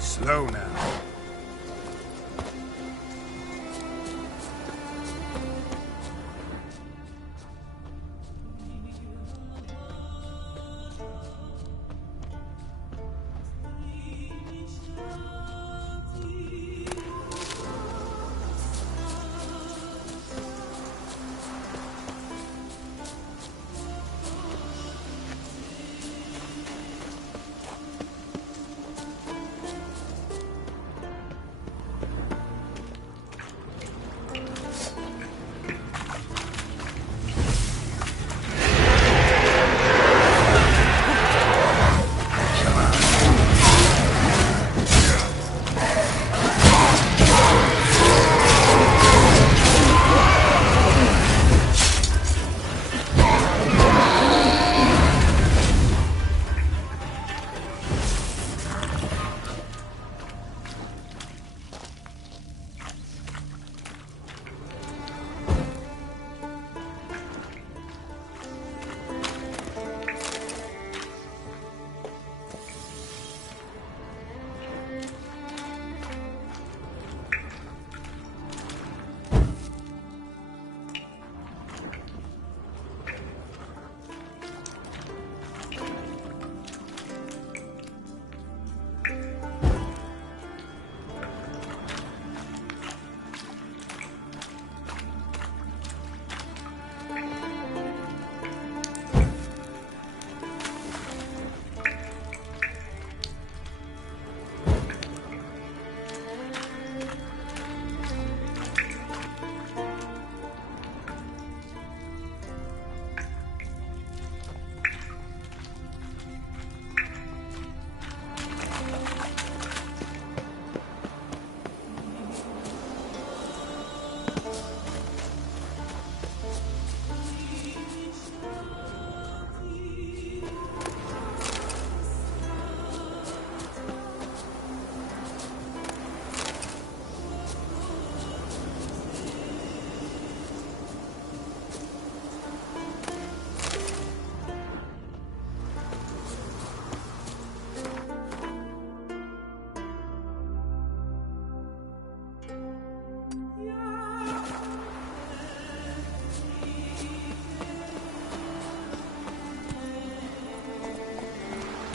Slow now.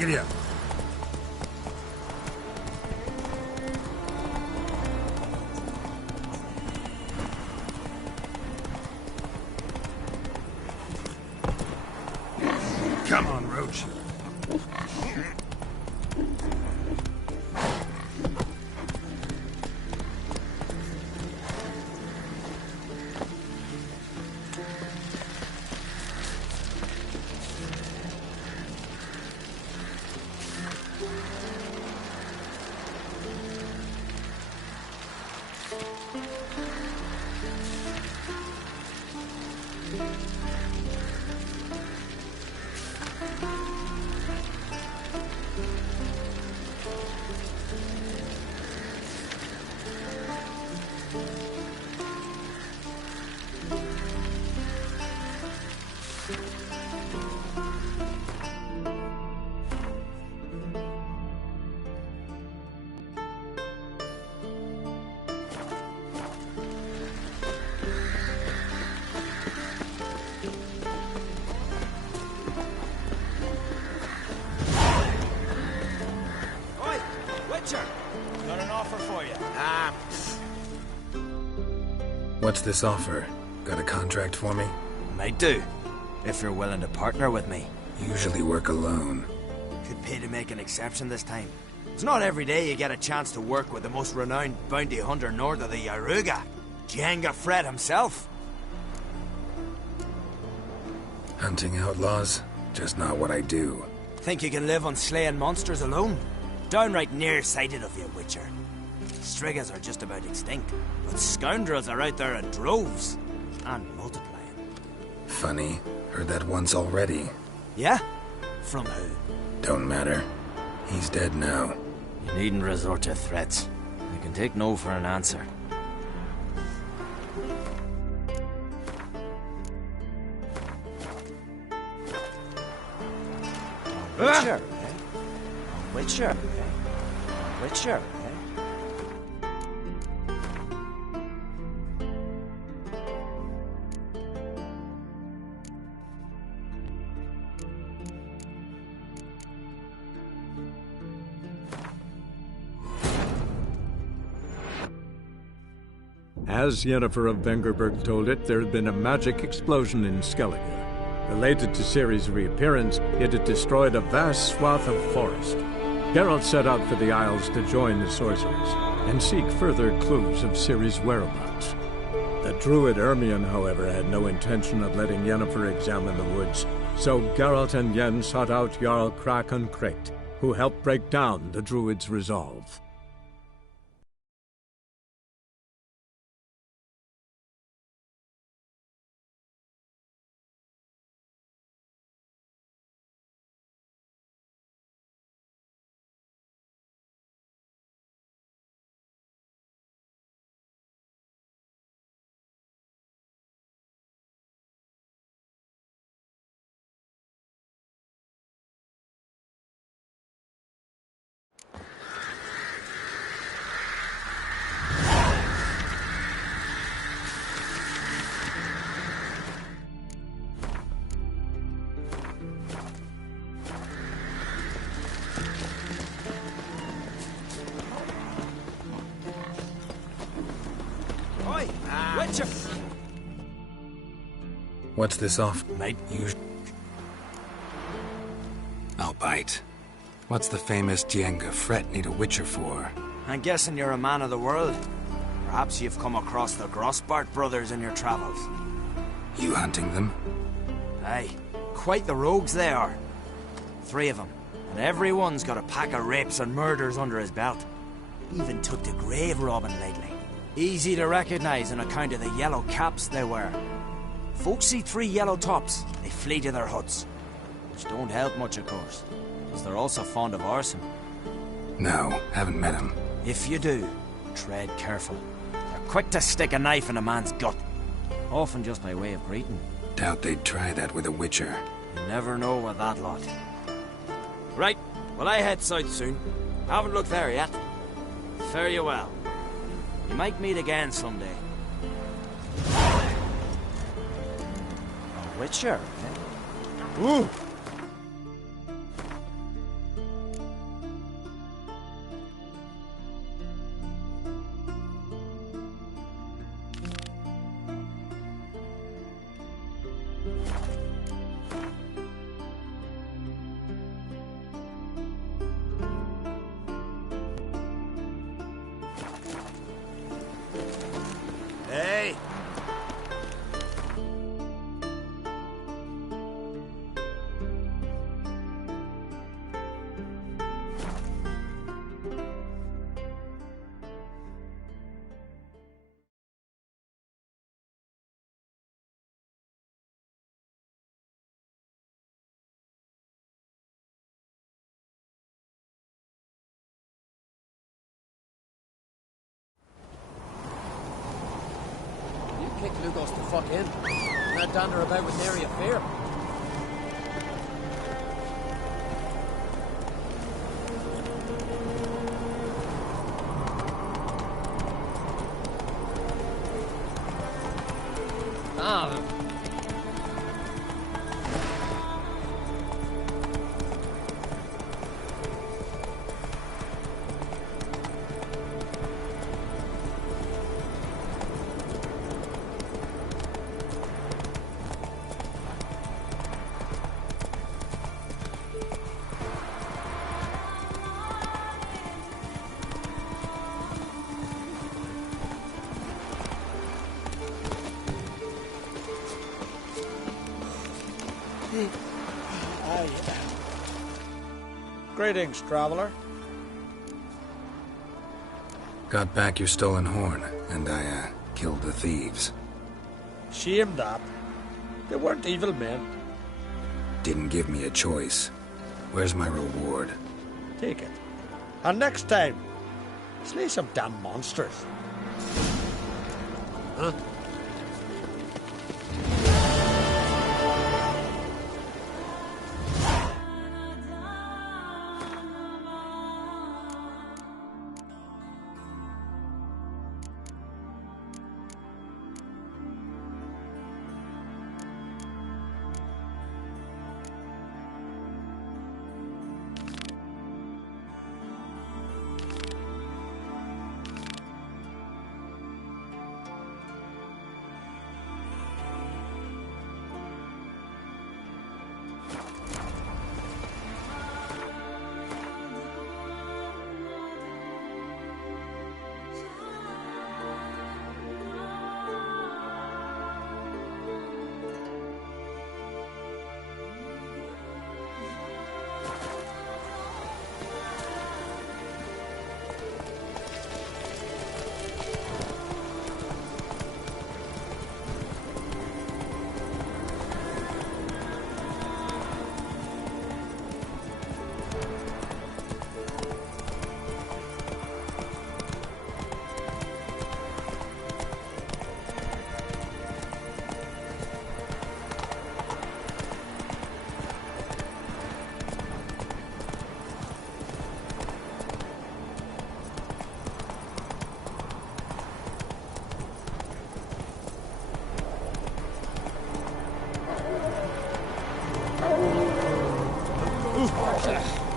Giddy up. Come on, Roach. Got an offer for you. What's this offer? Got a contract for me? Might do. If you're willing to partner with me. Usually work alone. Could pay to make an exception this time. It's not every day you get a chance to work with the most renowned bounty hunter north of the Yaruga, Jenga Fred himself. Hunting outlaws? Just not what I do. Think you can live on slaying monsters alone? Downright nearsighted of you, Witcher. Striggers are just about extinct, but scoundrels are out there in droves. And multiplying. Funny. Heard that once already. Yeah? From who? Don't matter. He's dead now. You needn't resort to threats. I can take no for an answer. A Witcher, eh? A Witcher, eh? A Witcher, eh? As Yennefer of Vengerberg told it, there had been a magic explosion in Skellige. Related to Ciri's reappearance, it had destroyed a vast swath of forest. Geralt set out for the Isles to join the sorcerers and seek further clues of Ciri's whereabouts. The druid Ermion, however, had no intention of letting Yennefer examine the woods, so Geralt and Yen sought out Jarl Krakon Krekt, who helped break down the druid's resolve. Witcher! What's this off? Might use... I'll bite. What's the famous Jenga Fred need a Witcher for? I'm guessing you're a man of the world. Perhaps you've come across the Grossbart brothers in your travels. You hunting them? Aye, quite the rogues they are. 3 of them, and everyone's got a pack of rapes and murders under his belt. Even took to grave robbing lately. Easy to recognize on account of the yellow caps they wear. Folks see 3 yellow tops, they flee to their huts. Which don't help much, of course, because they're also fond of arson. No, haven't met him. If you do, tread careful. They're quick to stick a knife in a man's gut. Often just by way of greeting. Doubt they'd try that with a Witcher. You never know with that lot. Right, well I head south soon. Haven't looked there yet. Fare you well. You might meet again someday. A Witcher, eh? Ooh! Hey! Kick Lugos to fuck in. Not dander about with nary a fear. Ah. Greetings, traveler. Got back your stolen horn, and I, killed the thieves. Shame that. They weren't evil men. Didn't give me a choice. Where's my reward? Take it. And next time, slay some damn monsters. Huh?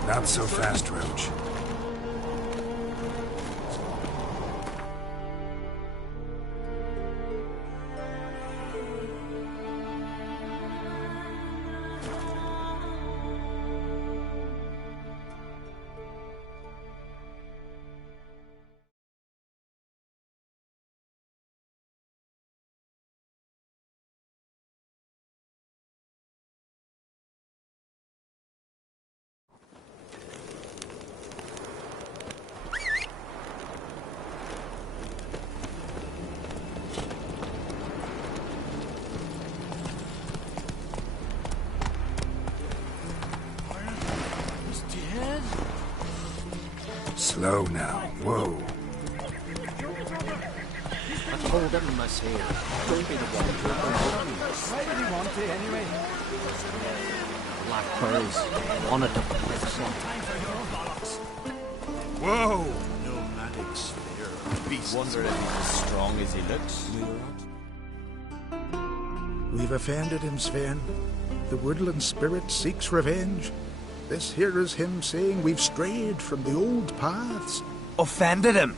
Not so fast, Roach. Slow now. Whoa. I told him, I say, don't be the one to Why did he want to, anyway? Black pearls. Wanted to play some. Whoa! Nomadic sphere. Beast. Wonder if he's as strong as he looks. We've offended him, Sven. The woodland spirit seeks revenge. This here is him saying we've strayed from the old paths. Offended him?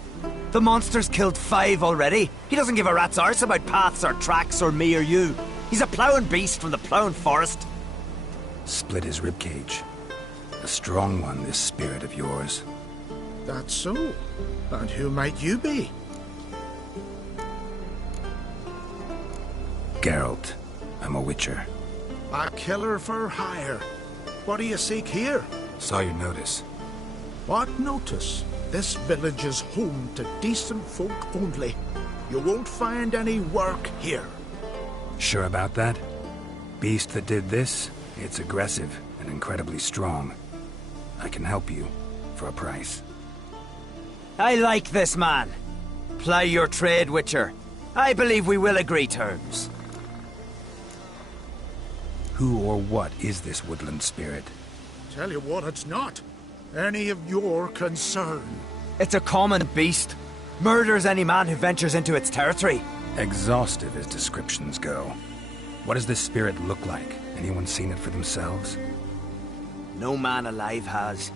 The monster's killed 5 already. He doesn't give a rat's arse about paths or tracks or me or you. He's a plowing beast from the plowing forest. Split his ribcage. A strong one, this spirit of yours. That's so. And who might you be? Geralt. I'm a witcher. A killer for hire. What do you seek here? Saw your notice. What notice? This village is home to decent folk only. You won't find any work here. Sure about that? Beast that did this, it's aggressive and incredibly strong. I can help you, for a price. I like this man. Ply your trade, Witcher. I believe we will agree terms. Who or what is this woodland spirit? Tell you what, it's not any of your concern. It's a common beast. Murders any man who ventures into its territory. Exhaustive as descriptions go. What does this spirit look like? Anyone seen it for themselves? No man alive has.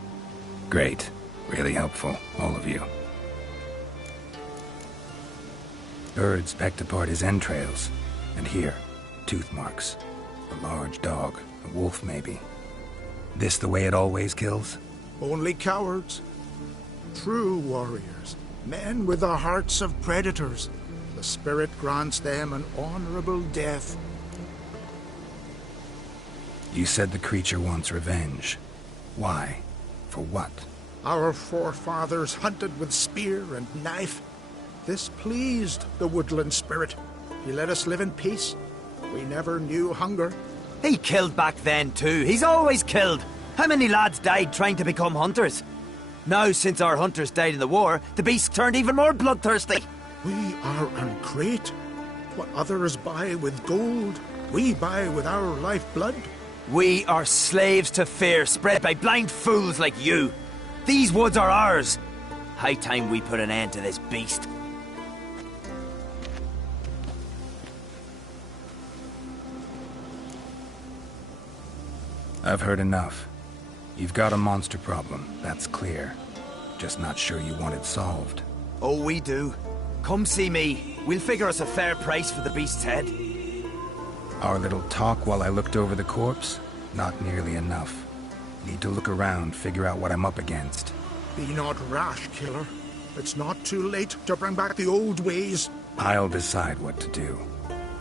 Great. Really helpful, all of you. Birds pecked apart his entrails. And here, tooth marks. A large dog, a wolf maybe. This the way it always kills? Only cowards. True warriors. Men with the hearts of predators. The spirit grants them an honorable death. You said the creature wants revenge. Why? For what? Our forefathers hunted with spear and knife. This pleased the woodland spirit. He let us live in peace. We never knew hunger. He killed back then too. He's always killed. How many lads died trying to become hunters? Now, since our hunters died in the war, the beast turned even more bloodthirsty. We are ungreat. What others buy with gold, we buy with our lifeblood. We are slaves to fear spread by blind fools like you. These woods are ours. High time we put an end to this beast. I've heard enough. You've got a monster problem, that's clear. Just not sure you want it solved. Oh, we do. Come see me. We'll figure us a fair price for the beast's head. Our little talk while I looked over the corpse? Not nearly enough. Need to look around, figure out what I'm up against. Be not rash, killer. It's not too late to bring back the old ways. I'll decide what to do.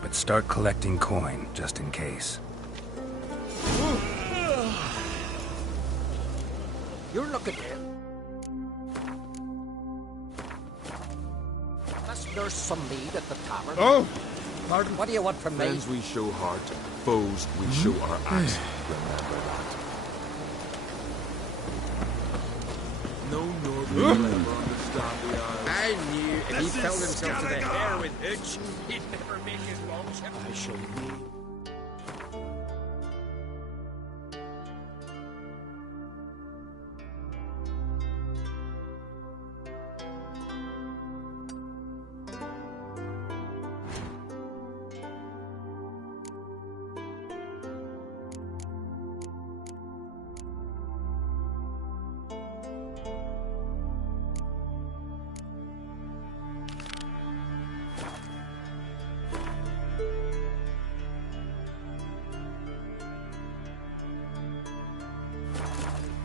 But start collecting coin, just in case. You're looking here. There's some mead at the tavern. Oh! Pardon? What do you want from me? Friends we show heart, foes we show our axe. Remember that. No Northern will ever understand the Isles. I knew if he filled himself to the hair with hooch, he'd never make his longship. I shall be.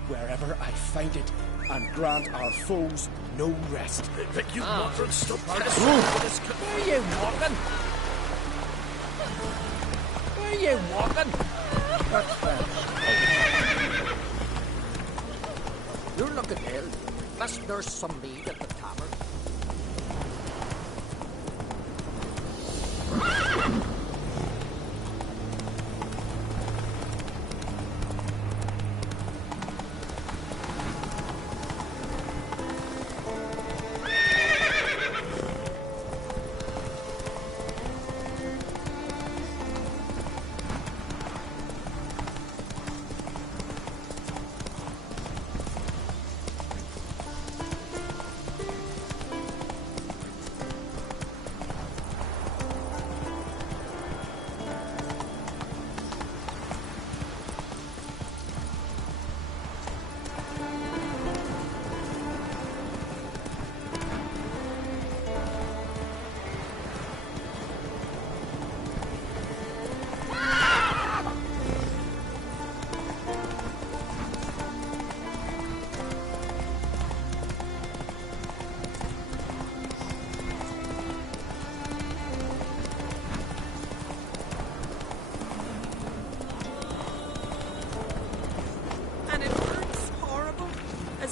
Wherever I find it, and grant our foes no rest. But you mustn't stop this. Where are you walking? Where are you walking? You're looking ill. Must there's some mead at the tavern?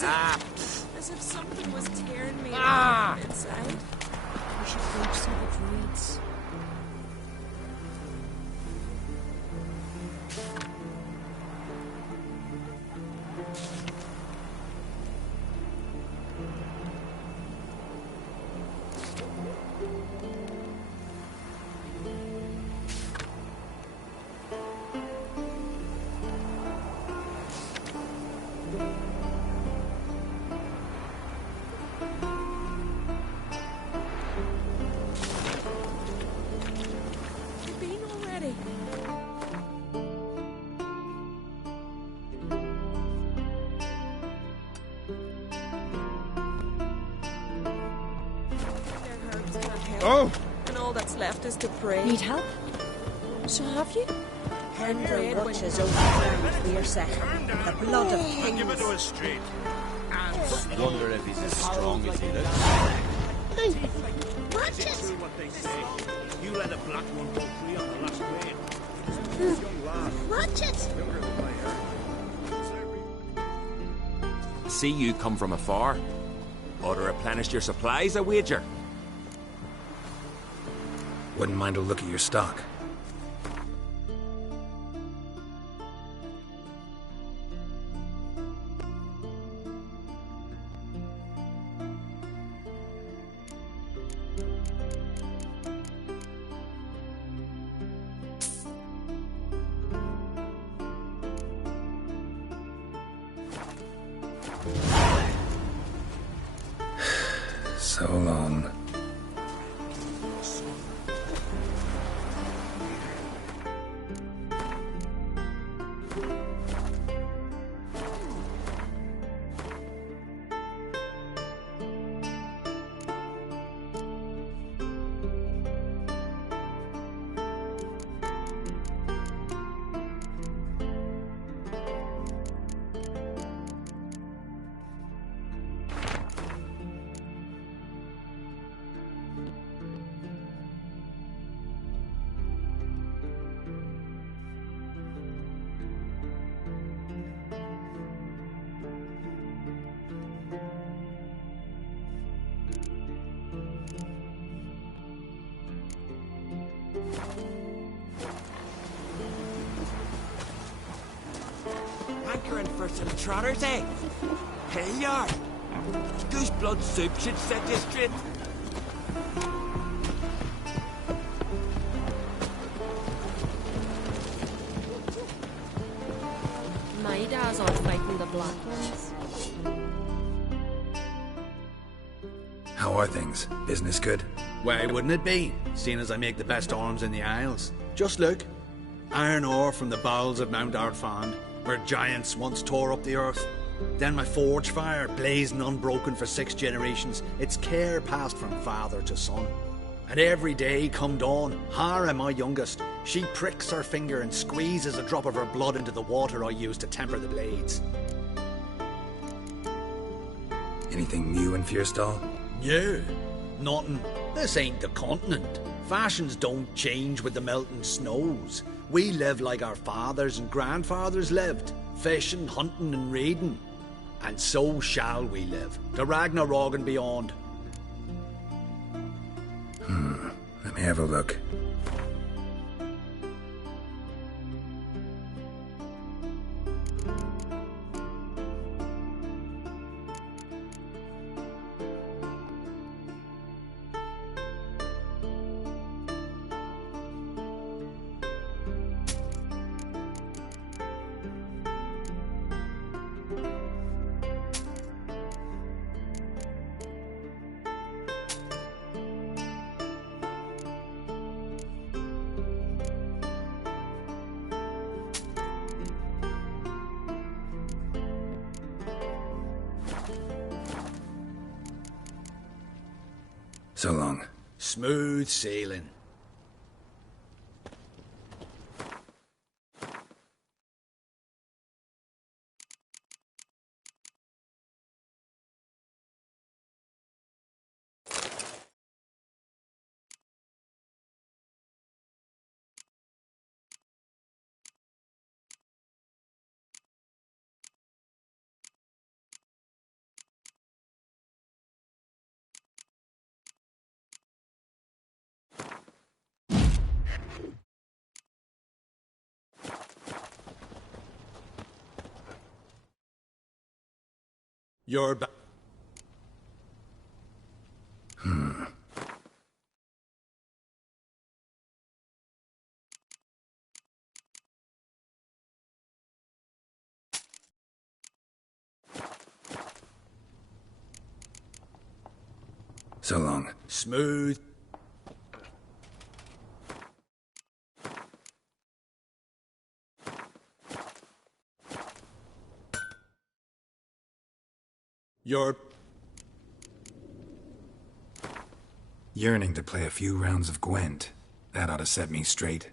As if something was tearing me Ah. from inside. We should go see the druids. You've been already. Their herbs can't help. Oh! And all that's left is to pray. Need help? So have you? Hinder watches overground we are set. The blood of kings. Give it to us straight. Wonder if he's as strong as he looks. Watch it! What they say. You let a black one go free on the last grade. Watch it! See you come from afar. Ought to replenish your supplies, I wager. Wouldn't mind a look at your stock. So long. Hankering for some trotters, eh? Here you are. Goose blood soup should set you straight. My dad's on fighting the black ones. How are things? Business good? Why wouldn't it be, seeing as I make the best arms in the Isles? Just look. Iron ore from the bowels of Mount Ardfand, where giants once tore up the earth. Then my forge fire, blazing unbroken for 6 generations, its care passed from father to son. And every day come dawn, Hara, my youngest, she pricks her finger and squeezes a drop of her blood into the water I use to temper the blades. Anything new in Fierstall? Yeah, nothing. This ain't the continent. Fashions don't change with the melting snows. We live like our fathers and grandfathers lived, fishing, hunting and raiding. And so shall we live, to Ragnarok and beyond. Let me have a look. So long. Smooth sailing. You're back. So long. Smooth. You're Yearning to play a few rounds of Gwent. That ought to set me straight.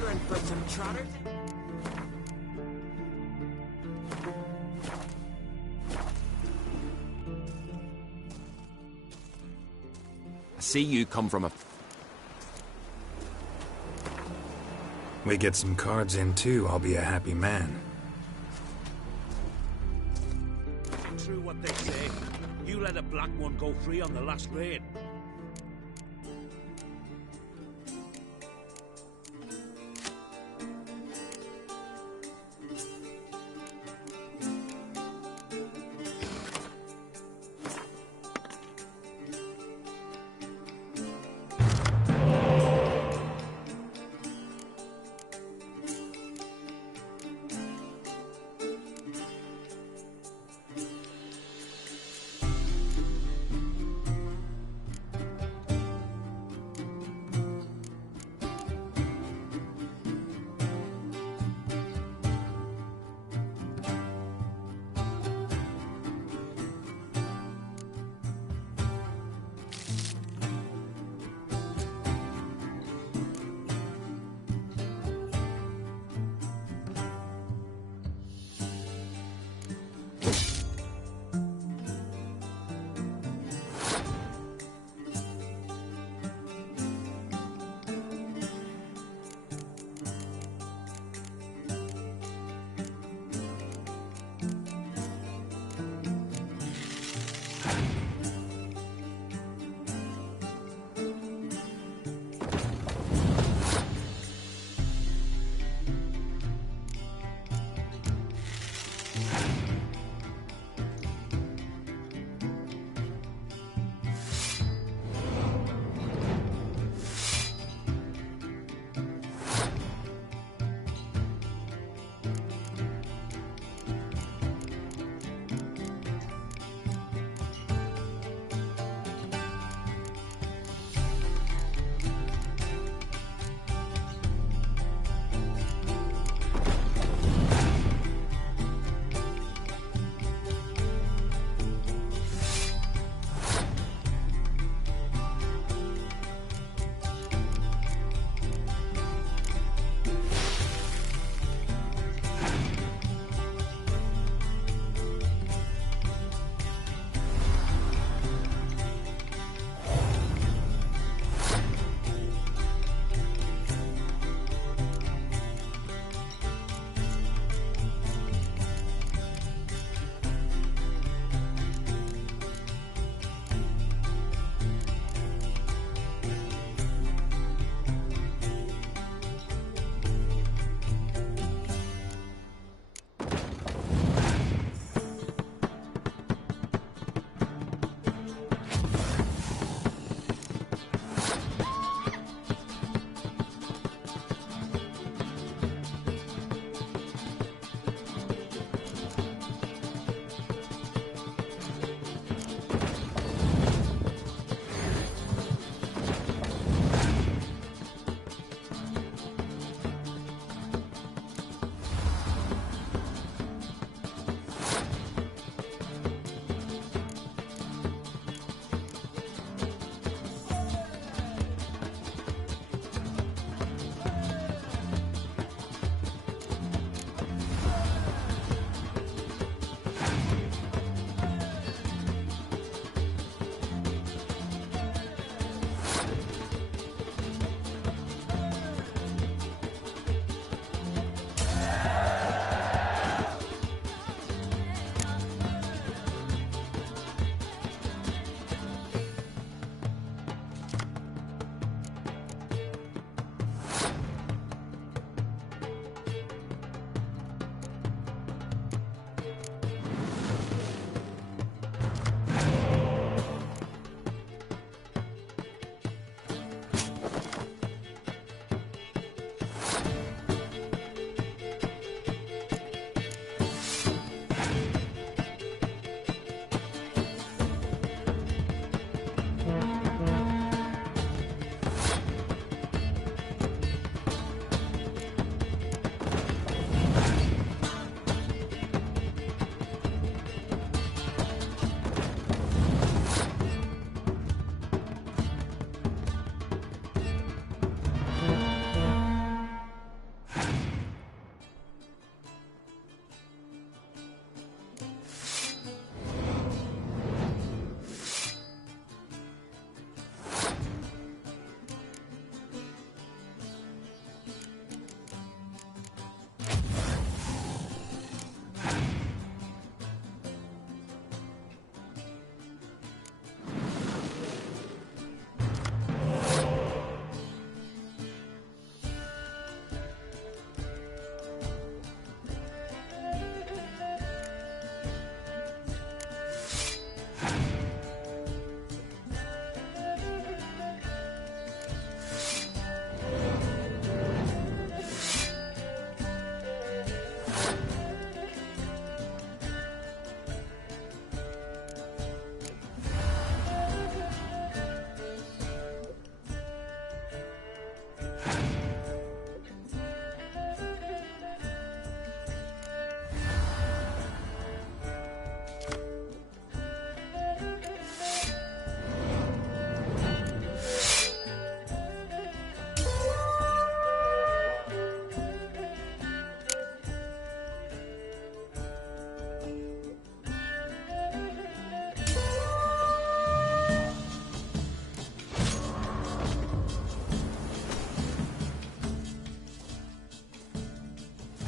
hankering for some trotters? I see you come from a... We get some cards in too, I'll be a happy man. True what they say. You let a black one go free on the last raid.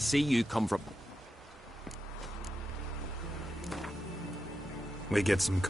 see you come from... We get some...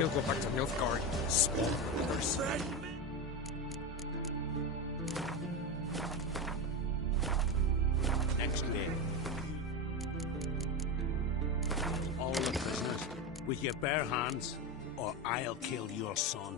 He'll go back to Nilfgaard. Spoilers. Next day. All of the with your bare hands, or I'll kill your son.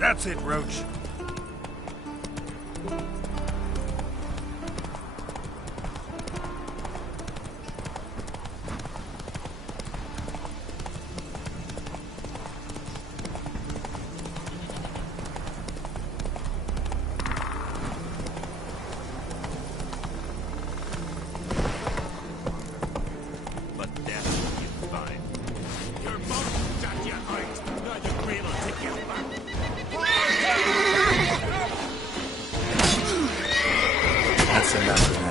That's it, Roach. But that's what you find. Your mouth got you out. Now the green will take you back. That's enough of that.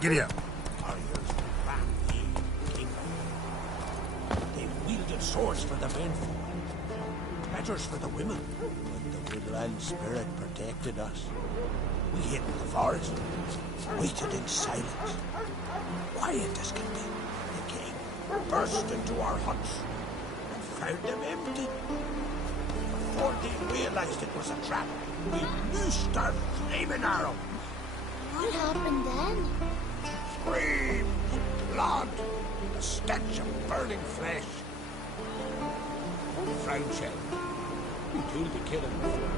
Giddy up. They wielded swords for the menfolk, fetters for the women, but the woodland spirit protected us. We hid in the forest, waited in silence, quiet as can be. The king burst into our huts and found them empty. Before they realized it was a trap, we loosed our flaming arrow. What happened then? Screams, blood, the stench of burning flesh. Don't frown, Shell. We told to kill him before.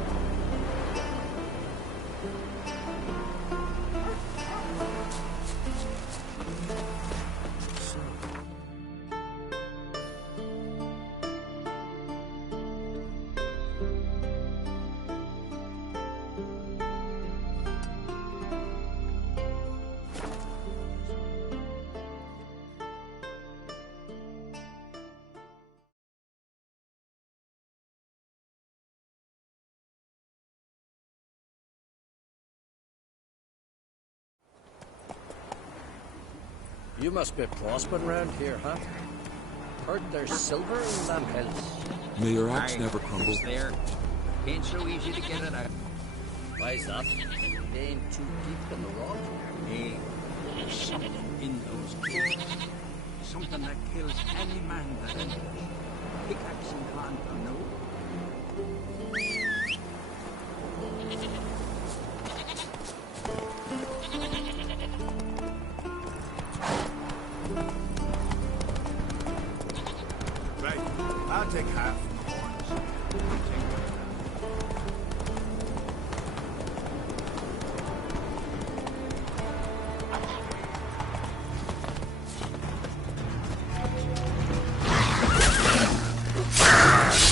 You must be prospering round here, huh? Heard there's silver in them hills. May your axe Aye, never crumble. it's there. Ain't so easy to get it out. Why's that? It ain't too deep in the rock. Hey, there's something in those caves. Something that kills any man that enters. Pickaxe in hand or no. Right, I'll take half from the horns. You take the other half.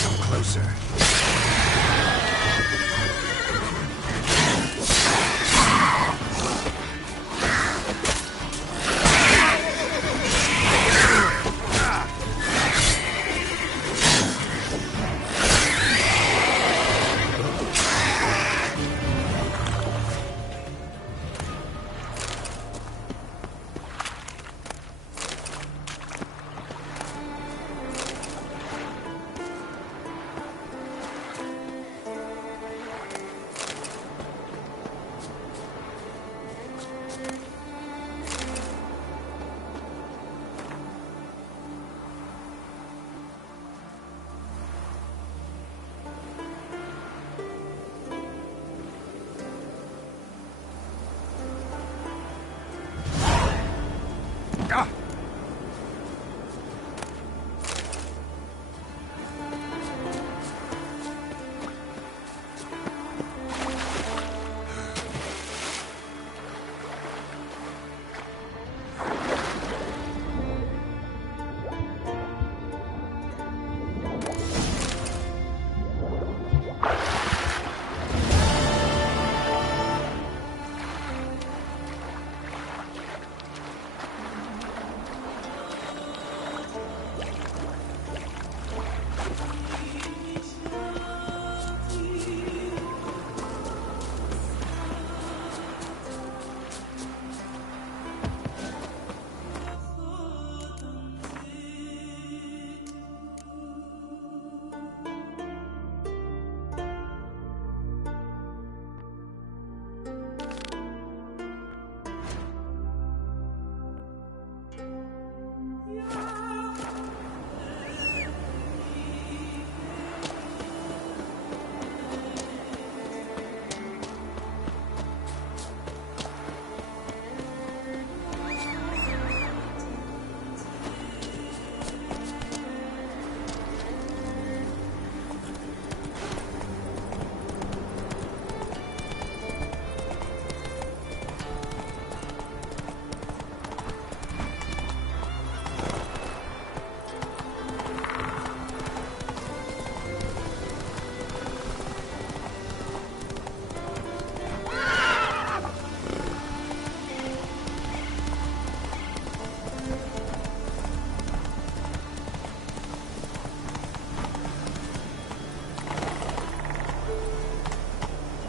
Come closer.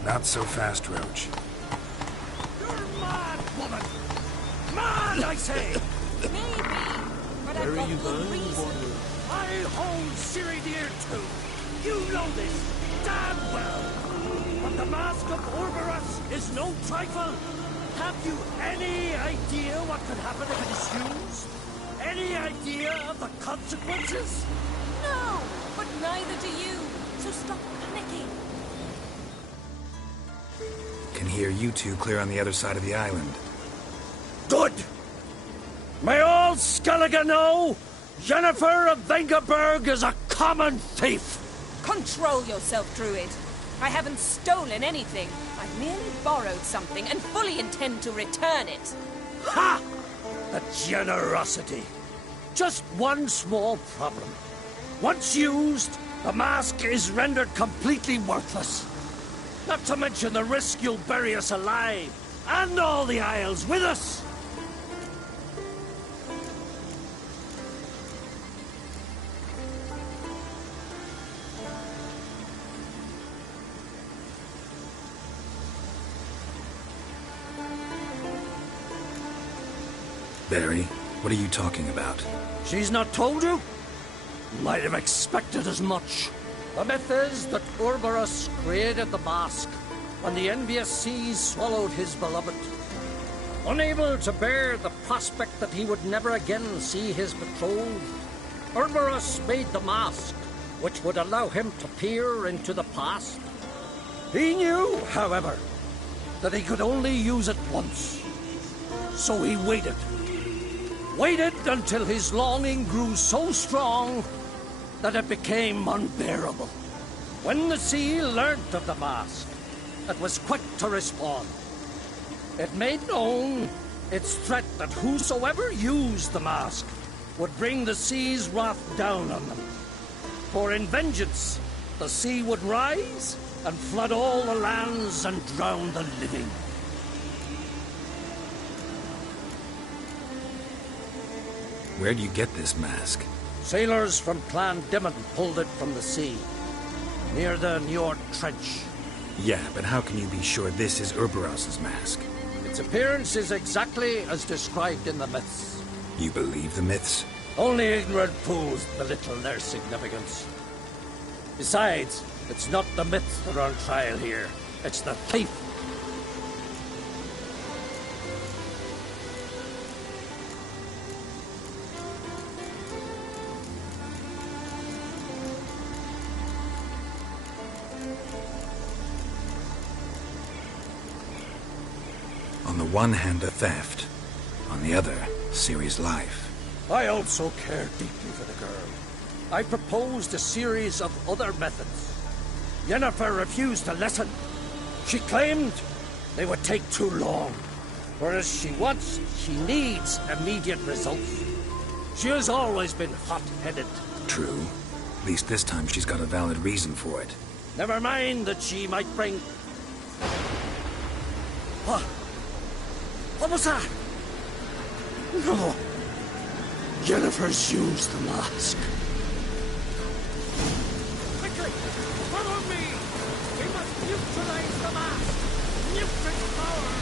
Not so fast, Roach. You're mad, woman! Mad, I say! Maybe, but Where I've are got you good going, reason. I'll hold Siri dear too. You know this damn well. But the Mask of Orberus is no trifle. Have you any idea what could happen if it is used? Any idea of the consequences? No, but neither do you. So stop panicking. Can hear you two clear on the other side of the island. Good! May all Skellige know Jennifer of Vengerberg is a common thief! Control yourself, Druid. I haven't stolen anything. I've merely borrowed something and fully intend to return it. Ha! The generosity. Just one small problem. Once used, the mask is rendered completely worthless. Not to mention the risk you'll bury us alive, and all the Isles with us. Barry, what are you talking about? She's not told you? Might have expected as much. The myth is that Urberus created the mask when the envious seas swallowed his beloved. Unable to bear the prospect that he would never again see his betrothed, Urberus made the mask, which would allow him to peer into the past. He knew, however, that he could only use it once. So he waited. Waited until his longing grew so strong that it became unbearable. When the sea learnt of the mask, it was quick to respond. It made known its threat that whosoever used the mask would bring the sea's wrath down on them. For in vengeance, the sea would rise and flood all the lands and drown the living. Where do you get this mask? Sailors from Clan Dimon pulled it from the sea, near the Njord Trench. Yeah, but how can you be sure this is Urberos's mask? Its appearance is exactly as described in the myths. You believe the myths? Only ignorant fools belittle their significance. Besides, it's not the myths that are on trial here. It's the thief. On the one hand, a theft. On the other, Ciri's life. I also care deeply for the girl. I proposed a series of other methods. Yennefer refused to listen. She claimed they would take too long. Whereas she needs immediate results. She has always been hot-headed. True. At least this time she's got a valid reason for it. Never mind that she might bring... What was that? No. Yennefer's used the mask. Quickly! Follow me! We must neutralize the mask! Mute its power!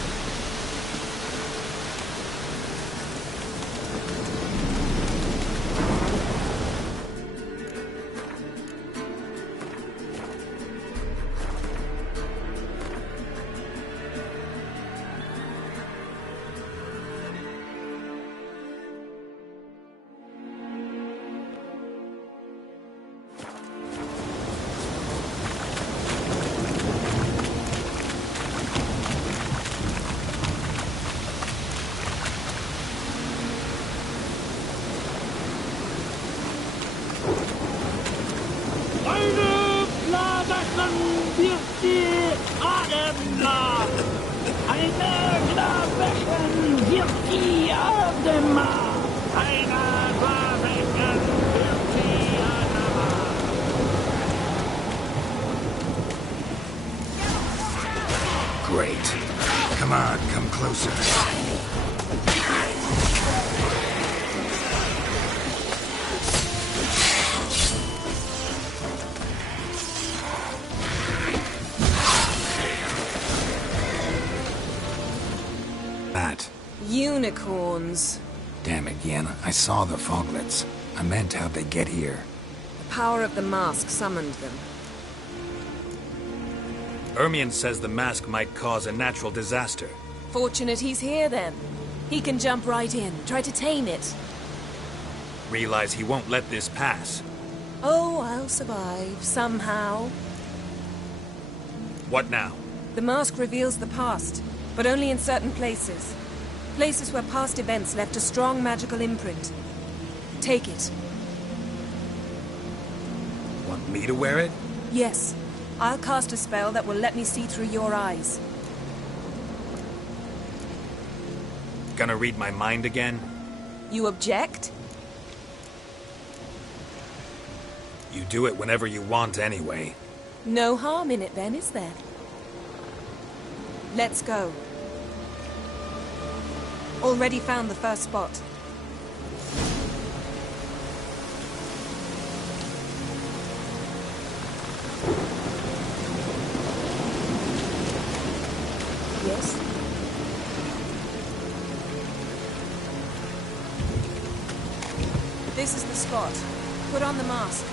Great. Come on, come closer. That. Unicorns. Damn it, Yen. I saw the foglets. I meant how'd they get here. The power of the mask summoned them. Ermion says the mask might cause a natural disaster. Fortunate he's here, then. He can jump right in, try to tame it. Realize he won't let this pass. Oh, I'll survive, somehow. What now? The mask reveals the past, but only in certain places. Places where past events left a strong magical imprint. Take it. Want me to wear it? Yes. I'll cast a spell that will let me see through your eyes. Gonna read my mind again? You object? You do it whenever you want anyway. No harm in it then, is there? Let's go. Already found the first spot. Yes? This is the spot. Put on the mask.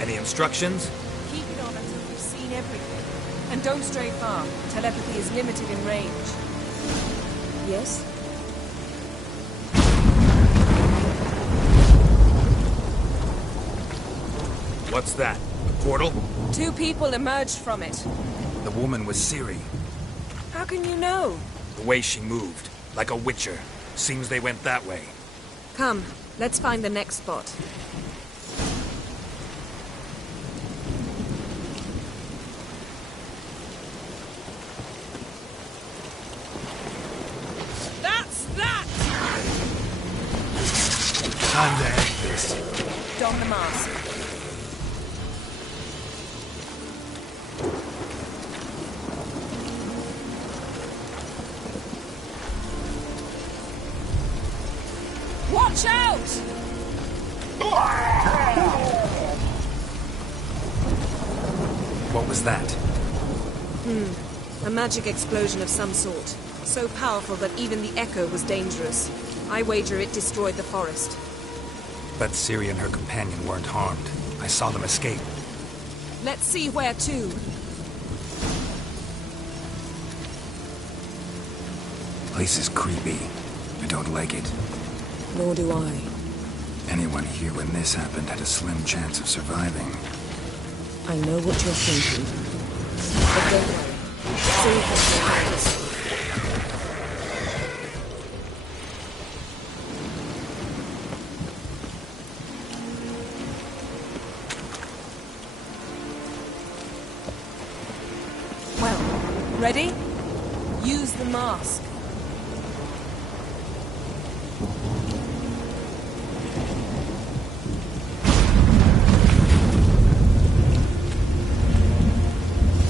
Any instructions? Keep it on until you've seen everything. And don't stray far. Telepathy is limited in range. Yes? What's that? A portal? 2 people emerged from it. The woman was Ciri. How can you know? The way she moved. Like a witcher. Seems they went that way. Come, let's find the next spot. That's that! Time to end this. Don the mask. Watch out! What was that? A magic explosion of some sort. So powerful that even the echo was dangerous. I wager it destroyed the forest. But Ciri and her companion weren't harmed. I saw them escape. Let's see where to. Place is creepy. I don't like it. Nor do I. Anyone here when this happened had a slim chance of surviving. I know what you're thinking. But don't worry. Ciri has no purpose. Well, ready? Use the mask.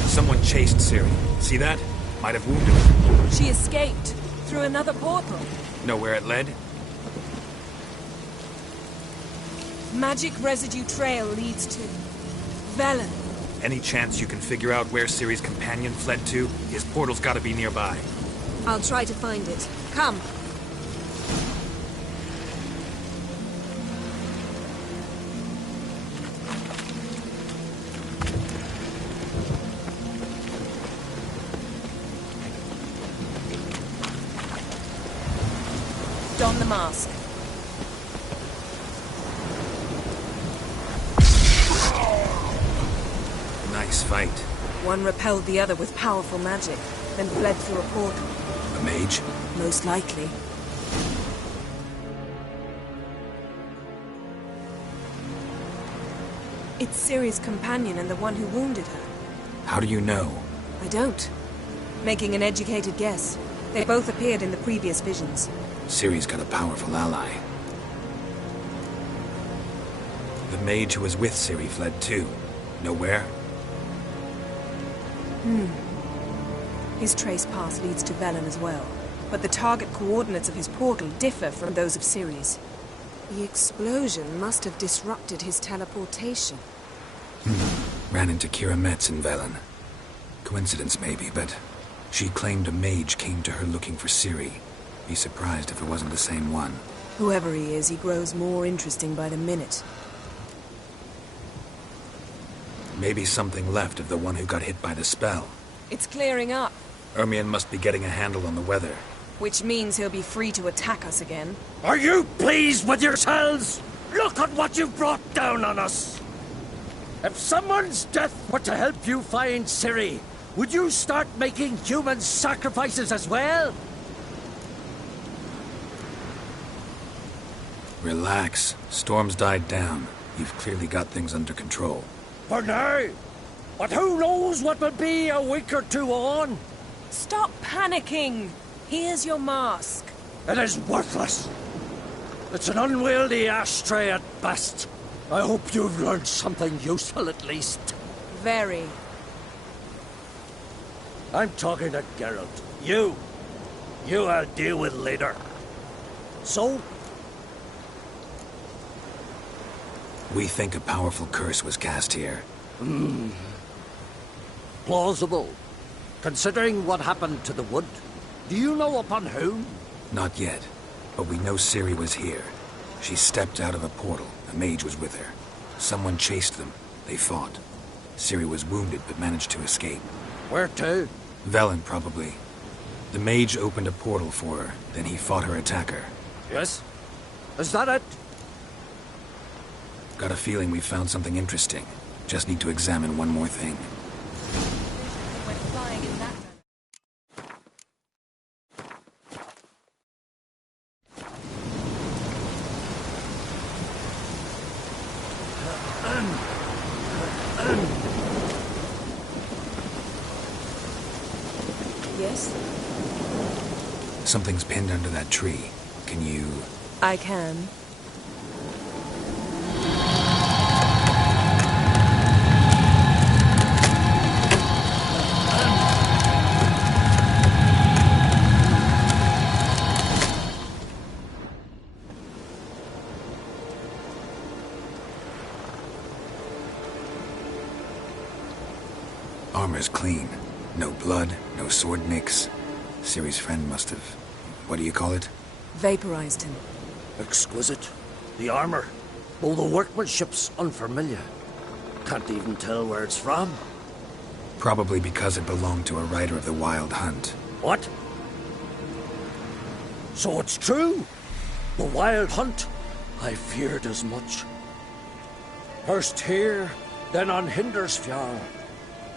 Someone chased Ciri. See that? Might have wounded her. She escaped through another portal. Know where it led? Magic residue trail leads to Velen. Any chance you can figure out where Ciri's companion fled to? His portal's gotta be nearby. I'll try to find it. Come. Don the mask. Nice fight. One repelled the other with powerful magic, then fled through a portal. A mage? Most likely. It's Ciri's companion and the one who wounded her. How do you know? I don't. Making an educated guess. They both appeared in the previous visions. Ciri's got a powerful ally. The mage who was with Ciri fled too. Know where? His trace path leads to Velen as well. But the target coordinates of his portal differ from those of Ciri's. The explosion must have disrupted his teleportation. Ran into Kira Metz in Velen. Coincidence maybe, but she claimed a mage came to her looking for Ciri. Be surprised if it wasn't the same one. Whoever he is, he grows more interesting by the minute. Maybe something left of the one who got hit by the spell. It's clearing up, Ermion must be getting a handle on the weather. which means he'll be free to attack us again. Are you pleased with yourselves? Look at what you've brought down on us. If someone's death were to help you find Ciri, would you start making human sacrifices as well? Relax. Storm's died down. You've clearly got things under control. For now. But who knows what will be a week or two on? Stop panicking. Here's your mask. It is worthless. It's an unwieldy ashtray at best. I hope you've learned something useful at least. Very. I'm talking to Geralt. You I'll deal with later. So? We think a powerful curse was cast here. Plausible. Considering what happened to the wood. Do you know upon whom? Not yet, but we know Ciri was here. She stepped out of a portal. A mage was with her. Someone chased them. They fought. Ciri was wounded, but managed to escape. Where to? Velen, probably. The mage opened a portal for her, then he fought her attacker. Yes? Is that it? Got a feeling we found something interesting. Just need to examine one more thing. Went flying in that. Yes? Something's pinned under that tree. Can you... I can. Armor's clean. No blood, no sword nicks. Ciri's friend must have... what do you call it? Vaporized him. Exquisite. The armor. Though the workmanship's unfamiliar. Can't even tell where it's from. Probably because it belonged to a rider of the Wild Hunt. What? So it's true? The Wild Hunt? I feared as much. First here, then on Hindersfjall.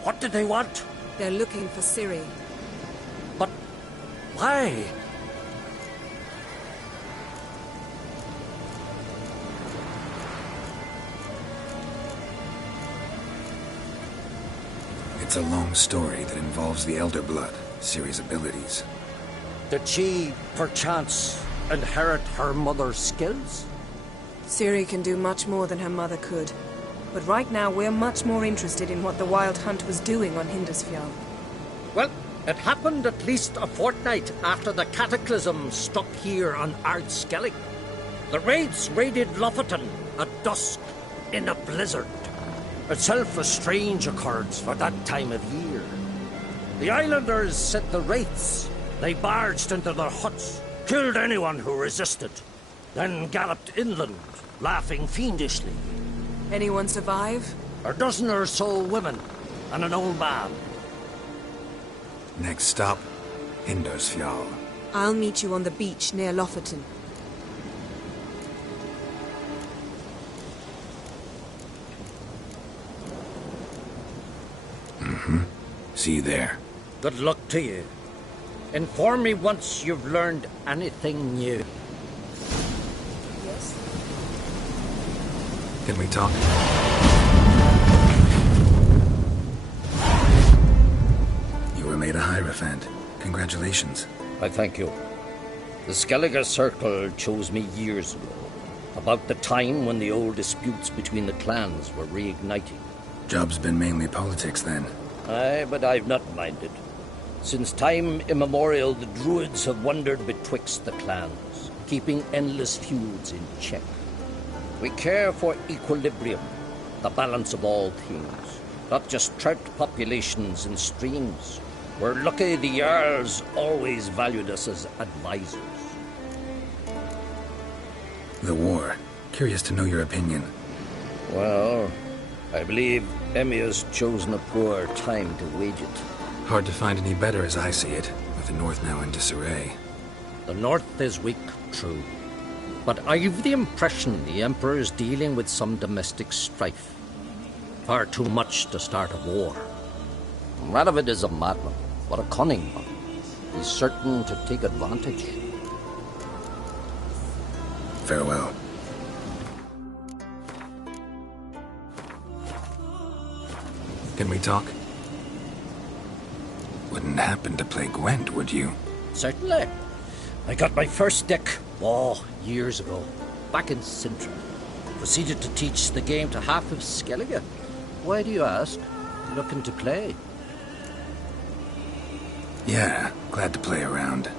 What did they want? They're looking for Ciri. But why? It's a long story that involves the Elder Blood, Ciri's abilities. Did she, perchance, inherit her mother's skills? Ciri can do much more than her mother could. But right now, we're much more interested in what the Wild Hunt was doing on Hindersfjall. Well, it happened at least a fortnight after the cataclysm struck here on Ardskellig. The raids raided Lofoten at dusk in a blizzard. Itself a strange occurrence for that time of year. The islanders set the wraiths. They barged into their huts, killed anyone who resisted, then galloped inland, laughing fiendishly. Anyone survive? A dozen or so women, and an old man. Next stop, Hindersfjall. I'll meet you on the beach near Lofoten. See you there. Good luck to you. Inform me once you've learned anything new. Yes? Can we talk? You were made a Hierophant. Congratulations. I thank you. The Skellige Circle chose me years ago, about the time when the old disputes between the clans were reigniting. Job's been mainly politics then. Aye, but I've not minded. Since time immemorial, the Druids have wandered betwixt the clans, keeping endless feuds in check. We care for equilibrium, the balance of all things, not just trout populations and streams. We're lucky the Jarls always valued us as advisors. The war. Curious to know your opinion. Well, I believe Emmir's chosen a poor time to wage it. Hard to find any better as I see it, with the North now in disarray. The North is weak, true. But I've the impression the Emperor's dealing with some domestic strife. Far too much to start a war. Radovid is a madman, but a cunning one. He's certain to take advantage. Farewell. Can we talk? Wouldn't happen to play Gwent, would you? Certainly. I got my first deck, years ago, back in Sintra. Proceeded to teach the game to half of Skellige. Why do you ask? Looking to play? Yeah, glad to play around.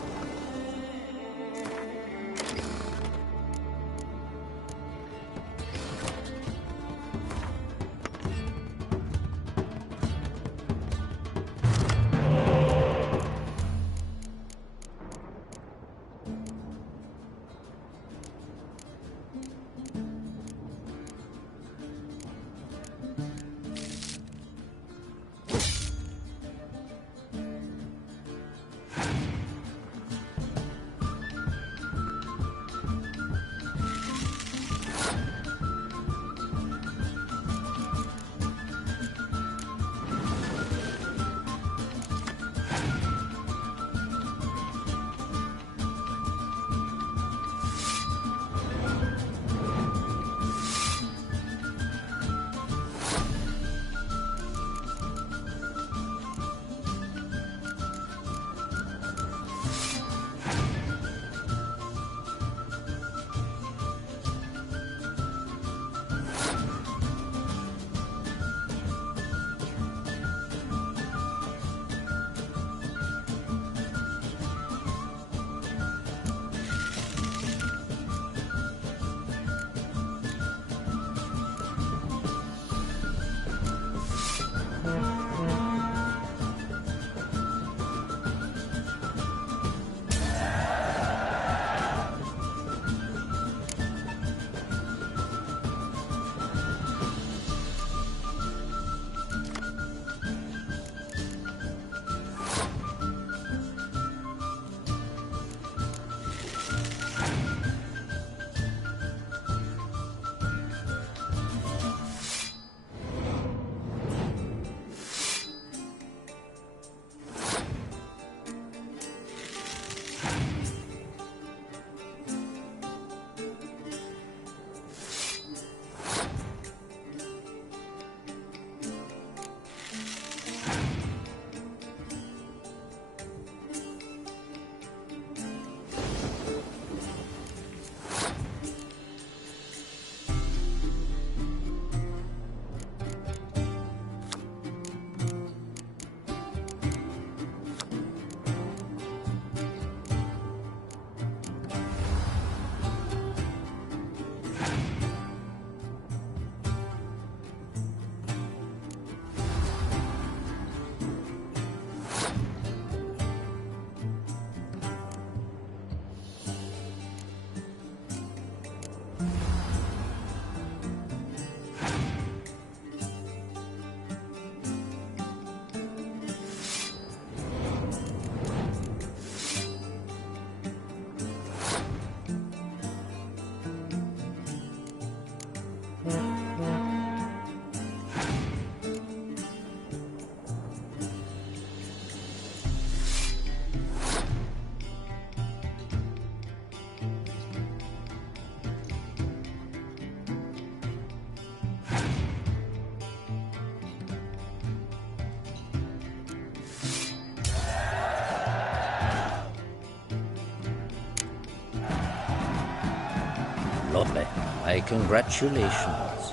Lovely. My congratulations.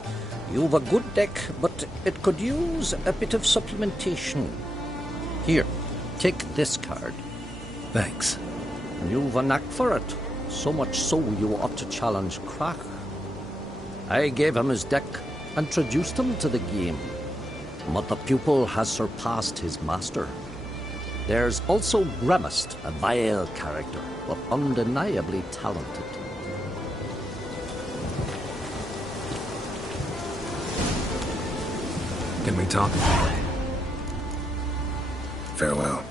You've a good deck, but it could use a bit of supplementation. Here, take this card. Thanks. You've a knack for it. So much so you ought to challenge Krach. I gave him his deck, introduced him to the game. But the pupil has surpassed his master. There's also Gramist, a vile character, but undeniably talented. Can we talk? Farewell.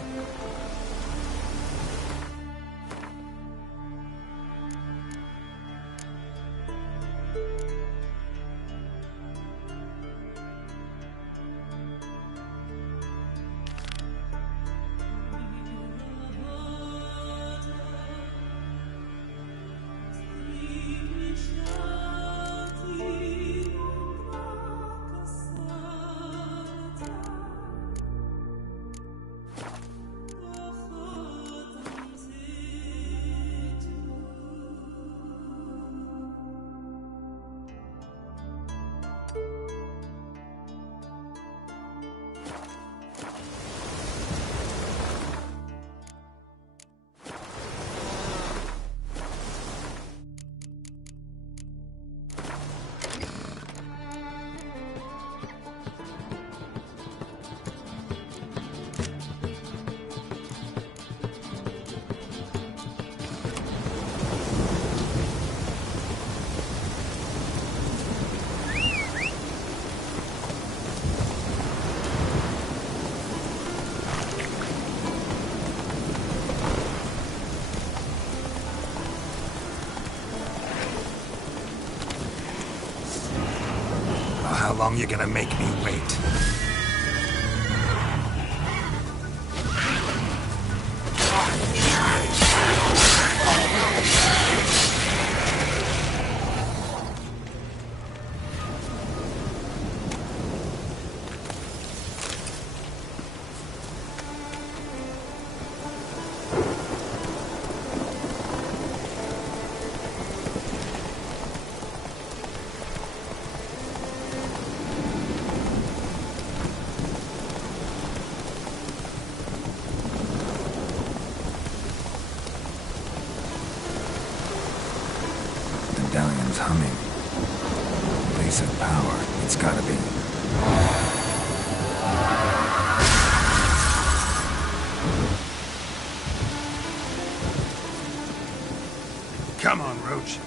long you gonna make me wait? Medallion's humming. Base of power. It's gotta be. Come on, Roach.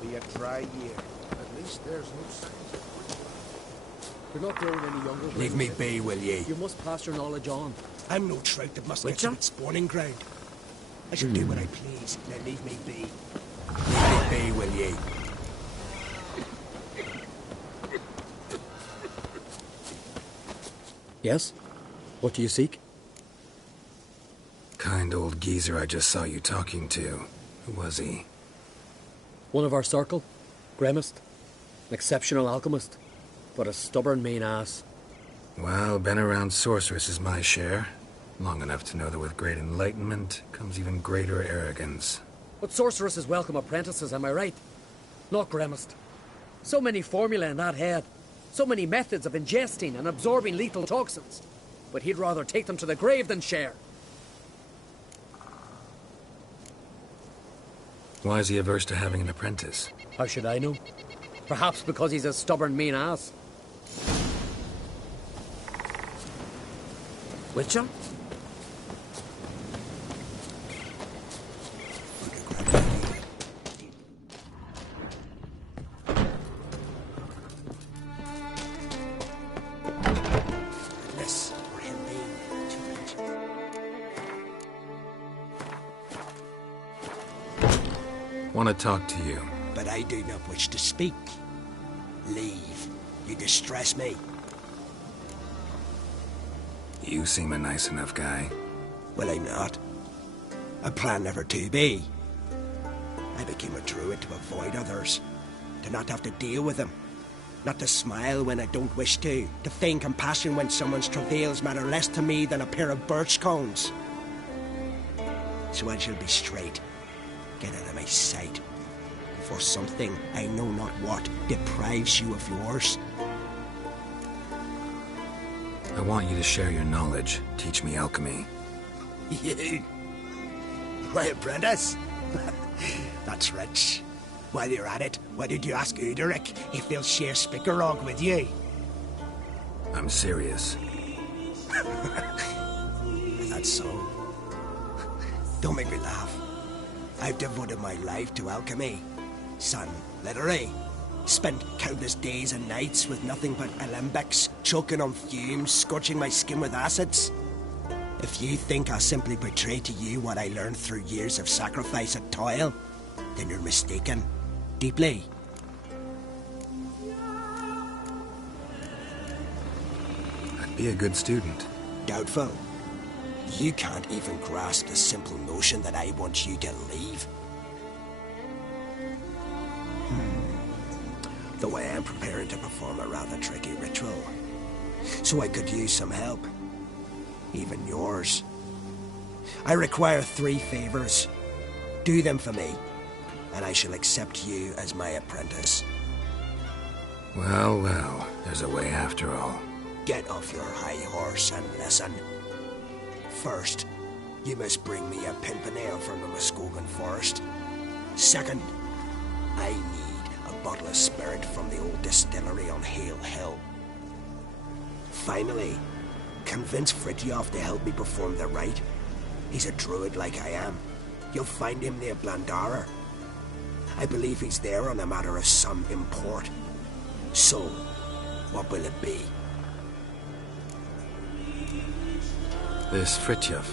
Be a dry year. At least there's no signs of You're not growing any younger. Leave me be, will ye? You must pass your knowledge on. I'm no trout that must get to its spawning ground. I shall do what I please. Now leave me be. Leave me be, will ye? Yes? What do you seek? Kind old geezer I just saw you talking to. Who was he? One of our circle. Gremist. An exceptional alchemist. But a stubborn mean ass. Well, been around sorceress is my share. Long enough to know that with great enlightenment comes even greater arrogance. But sorceresses welcome apprentices, am I right? Not Gremist. So many formulae in that head. So many methods of ingesting and absorbing lethal toxins. But he'd rather take them to the grave than share. Why is he averse to having an apprentice? How should I know? Perhaps because he's a stubborn, mean ass. Witcher? Unless we're him being too much. Want to talk to you. But I do not wish to speak. Leave. You distress me. You seem a nice enough guy. Well, I'm not. I plan never to be. I became a druid to avoid others. To not have to deal with them. Not to smile when I don't wish to. To feign compassion when someone's travails matter less to me than a pair of birch cones. So I shall be straight. Get out of my sight. Before something, I know not what, deprives you of yours. I want you to share your knowledge. Teach me alchemy. You? My apprentice? That's rich. While you're at it, why did you ask Uderic if he'll share Spickerog with you? I'm serious. That's so. Don't make me laugh. I've devoted my life to alchemy. Son, literally. Spent countless days and nights with nothing but alembics, choking on fumes, scorching my skin with acids. If you think I'll simply portray to you what I learned through years of sacrifice and toil, then you're mistaken. Deeply. I'd be a good student. Doubtful. You can't even grasp the simple notion that I want you to leave. Though I am preparing to perform a rather tricky ritual. So I could use some help. Even yours. I require 3 favors. Do them for me. and I shall accept you as my apprentice. Well, well, there's a way after all. Get off your high horse and listen. First, you must bring me a pimpernel from the Muskogan forest. Second, I need a bottle of spirit from the old distillery on Hale Hill. Finally, convince Fritjof to help me perform the rite. He's a druid like I am. You'll find him near Blandara. I believe he's there on a matter of some import. So, what will it be? This Fritjof,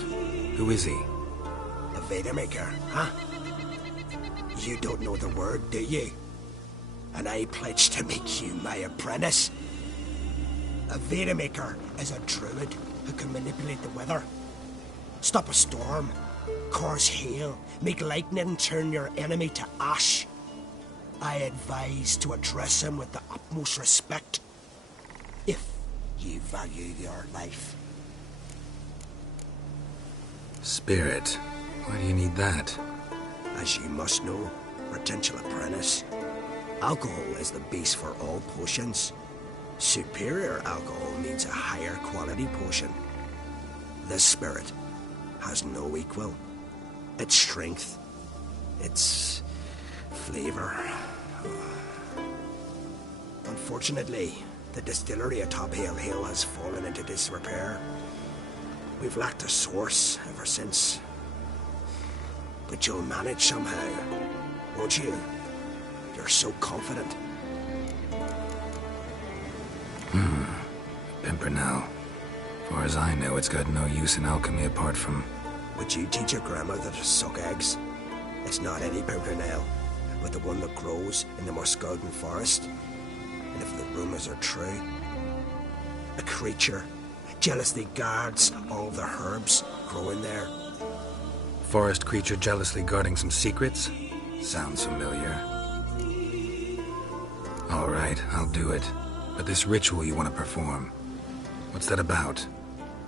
who is he? A Vedamaker, huh? You don't know the word, do you? And I pledge to make you my apprentice. A Vedamaker is a druid who can manipulate the weather. Stop a storm, cause hail, make lightning turn your enemy to ash. I advise to address him with the utmost respect, if you value your life. Spirit. Why do you need that? As you must know, potential apprentice, alcohol is the base for all potions. Superior alcohol means a higher quality potion. This spirit has no equal. Its strength, its flavor. Unfortunately, the distillery atop Hale Hill has fallen into disrepair. We've lacked a source ever since. But you'll manage somehow, won't you? You're so confident. Pimpernel. Far as I know, it's got no use in alchemy apart from... Would you teach your grandmother to suck eggs? It's not any pimpernel, but the one that grows in the Muskogan forest. And if the rumors are true, a creature jealously guards all the herbs growing there. Forest creature jealously guarding some secrets? Sounds familiar. All right, I'll do it. But this ritual you want to perform, what's that about?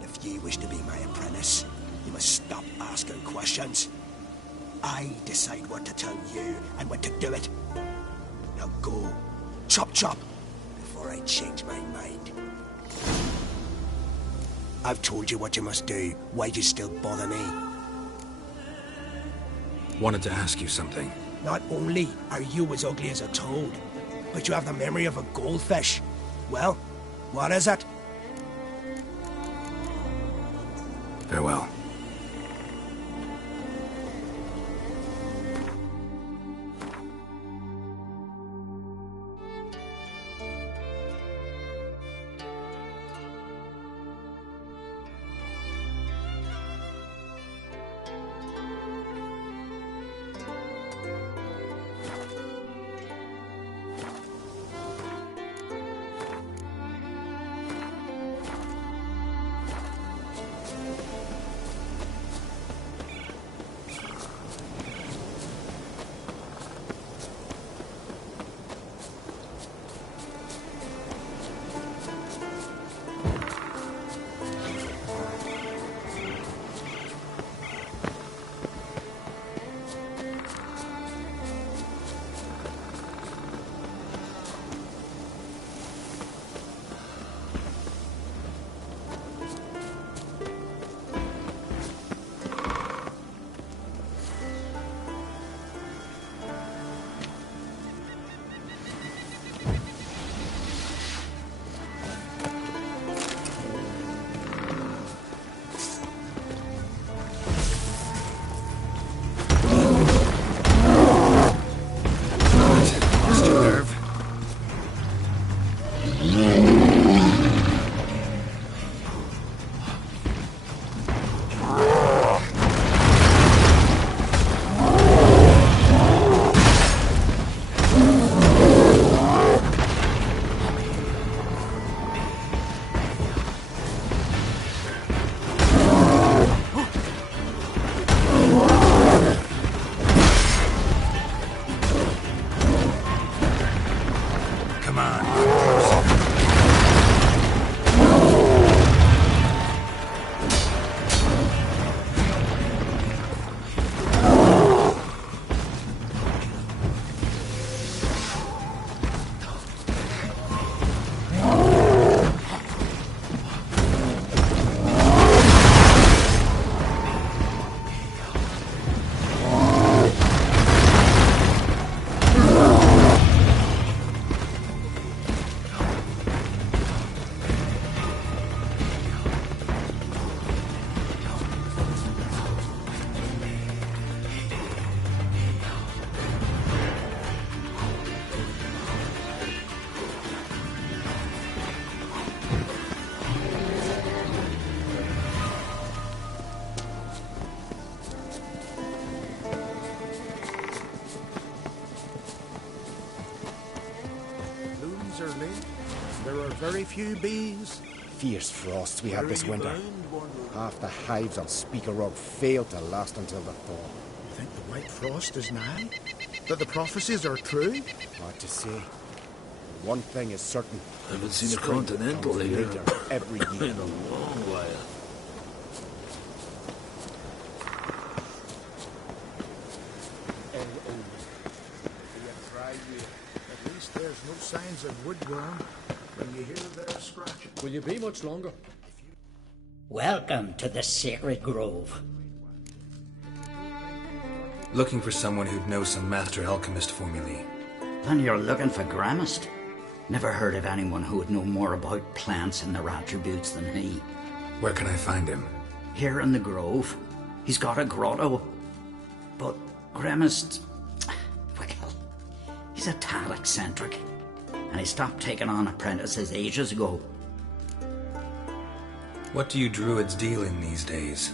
If you wish to be my apprentice, you must stop asking questions. I decide what to tell you and when to do it. Now go, chop chop, before I change my mind. I've told you what you must do. Why do you still bother me? Wanted to ask you something. Not only are you as ugly as a toad, but you have the memory of a goldfish. Well, what is it? Farewell. Come on. very few bees. Fierce frosts we had this winter. Half the hives on Speaker Rock failed to last until the thaw. You think the white frost is nigh? That the prophecies are true? Hard to say. One thing is certain. Haven't seen a continental here every year. in a long while. At least there's no signs of woodworm when you hear their scratching. Will you be much longer? Welcome to the Sacred Grove. Looking for someone who'd know some master alchemist formulae. And you're looking for Gramist? Never heard of anyone who would know more about plants and their attributes than he. Where can I find him? Here in the Grove. He's got a grotto. But Gramist, well, he's a tad eccentric. And he stopped taking on apprentices ages ago. What do you druids deal in these days?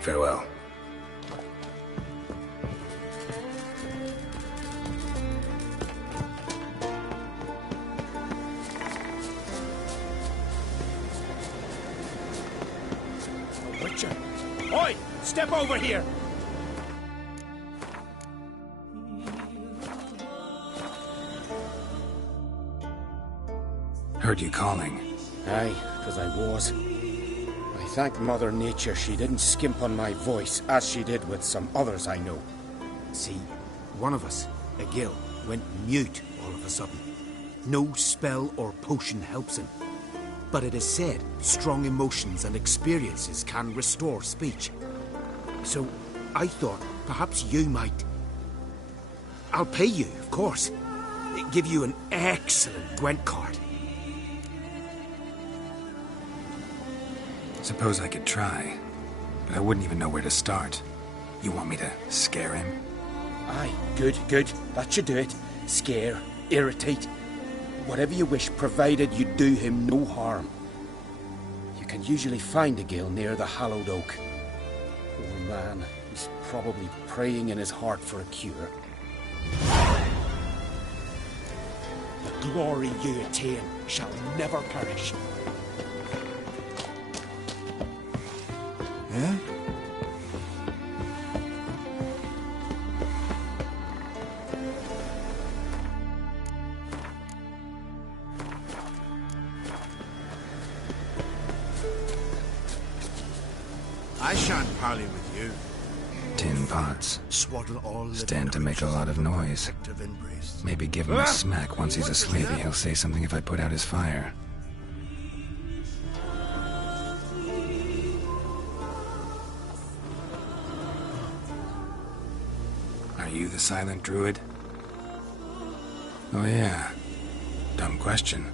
Farewell. Witcher! Oi! Step over here! Heard you calling. Aye, 'cause I was. I thank Mother Nature she didn't skimp on my voice, as she did with some others I know. See, one of us, a gill, went mute all of a sudden. No spell or potion helps him. But it is said strong emotions and experiences can restore speech. So I thought perhaps you might... I'll pay you, of course. Give you an excellent Gwent card. Suppose I could try, but I wouldn't even know where to start. You want me to scare him? Aye, good. That should do it. Scare, irritate. Whatever you wish, provided you do him no harm. You can usually find a gill near the hallowed oak. Poor man, he's probably praying in his heart for a cure. The glory you attain shall never perish. Yeah? I shan't parley with you. Tin pots. Swaddle all Stand to make a lot of noise. Maybe give him a smack once he's a slavey. He'll say something if I put out his fire. Are you the silent druid? Oh yeah. Dumb question.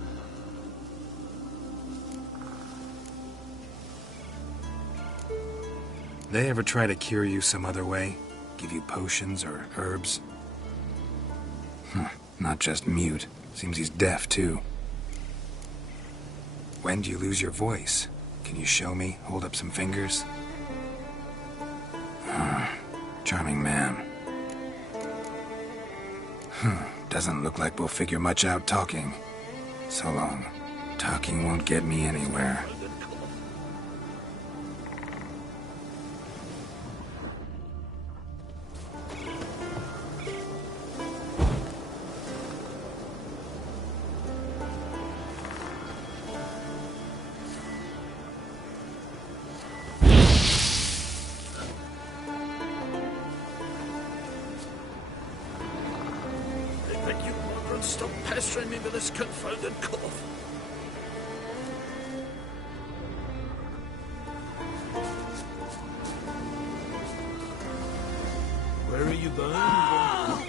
They ever try to cure you some other way? Give you potions or herbs? Not just mute. Seems he's deaf, too. When do you lose your voice? Can you show me? Hold up some fingers? Charming man. Doesn't look like we'll figure much out talking. So long. Talking won't get me anywhere. Stop pestering me with this confounded cough. Where are you bound?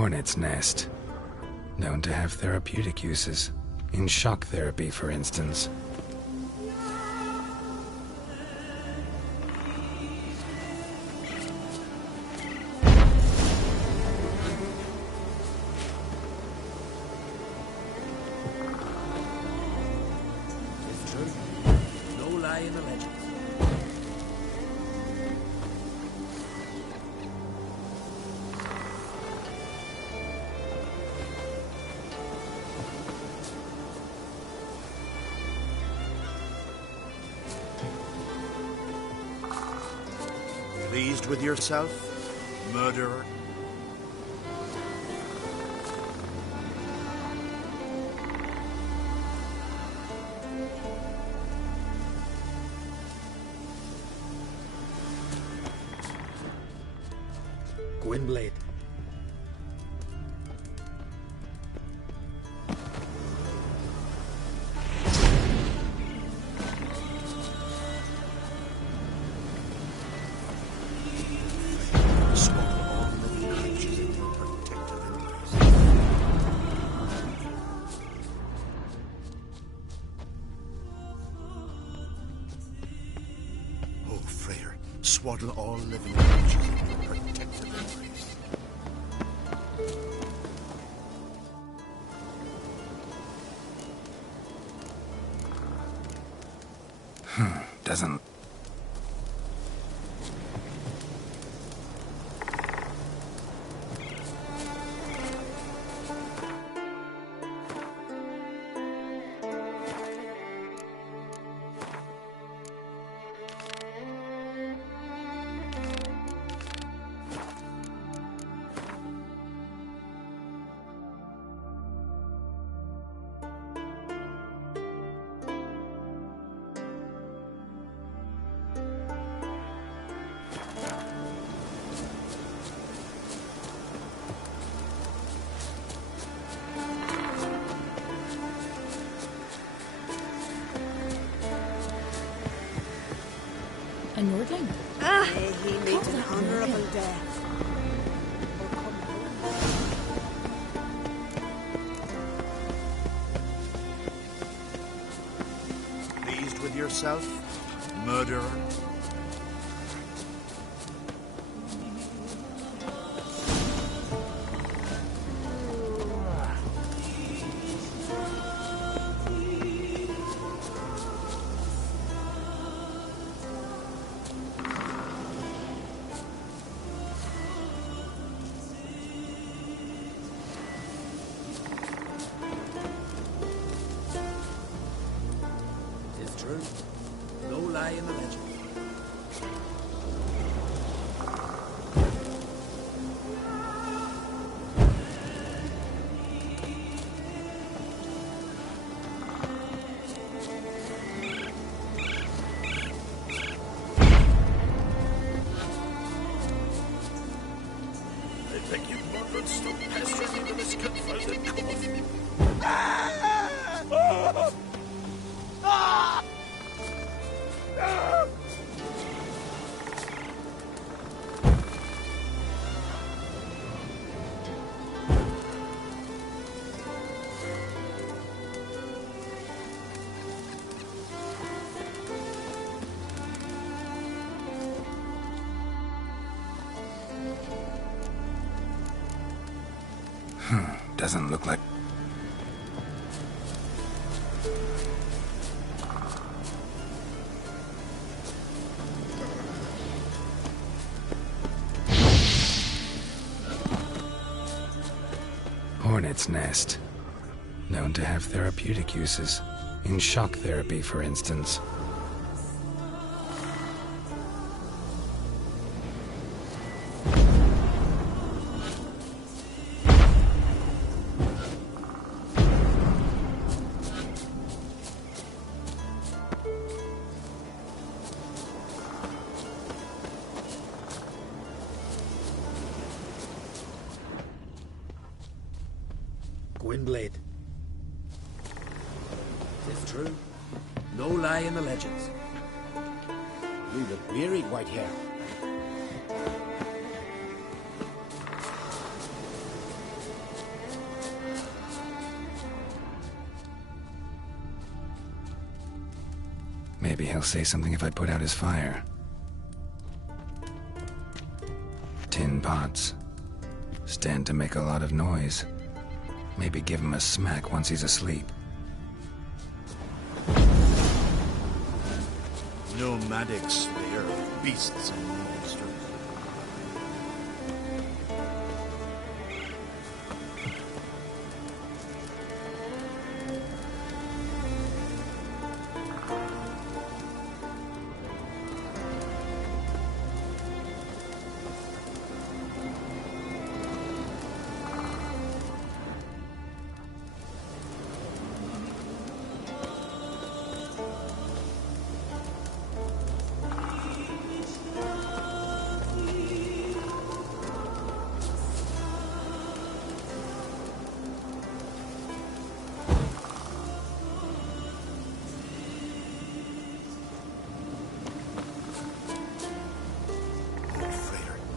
Hornet's nest. Known to have therapeutic uses. In shock therapy, for instance. It's true. No lie in the legends. Pleased with yourself, murderer? Gwynblade. Oh, Freyr, swaddle all living creatures in your protective embrace. Doesn't... A Nordling? May he meet an honourable death. Pleased with yourself, murderer? It's true. No lie in the legend. I beg you, Margaret, stop pestering me with this confounded cough. Doesn't look like... Hornet's nest. Known to have therapeutic uses. In shock therapy, for instance. Gwynblade. It's true. No lie in the legends. You look weary, Whitehair. Maybe he'll say something if I put out his fire. Tin pots. Stand to make a lot of noise. Maybe give him a smack once he's asleep. Nomadic slayer of beasts and monsters.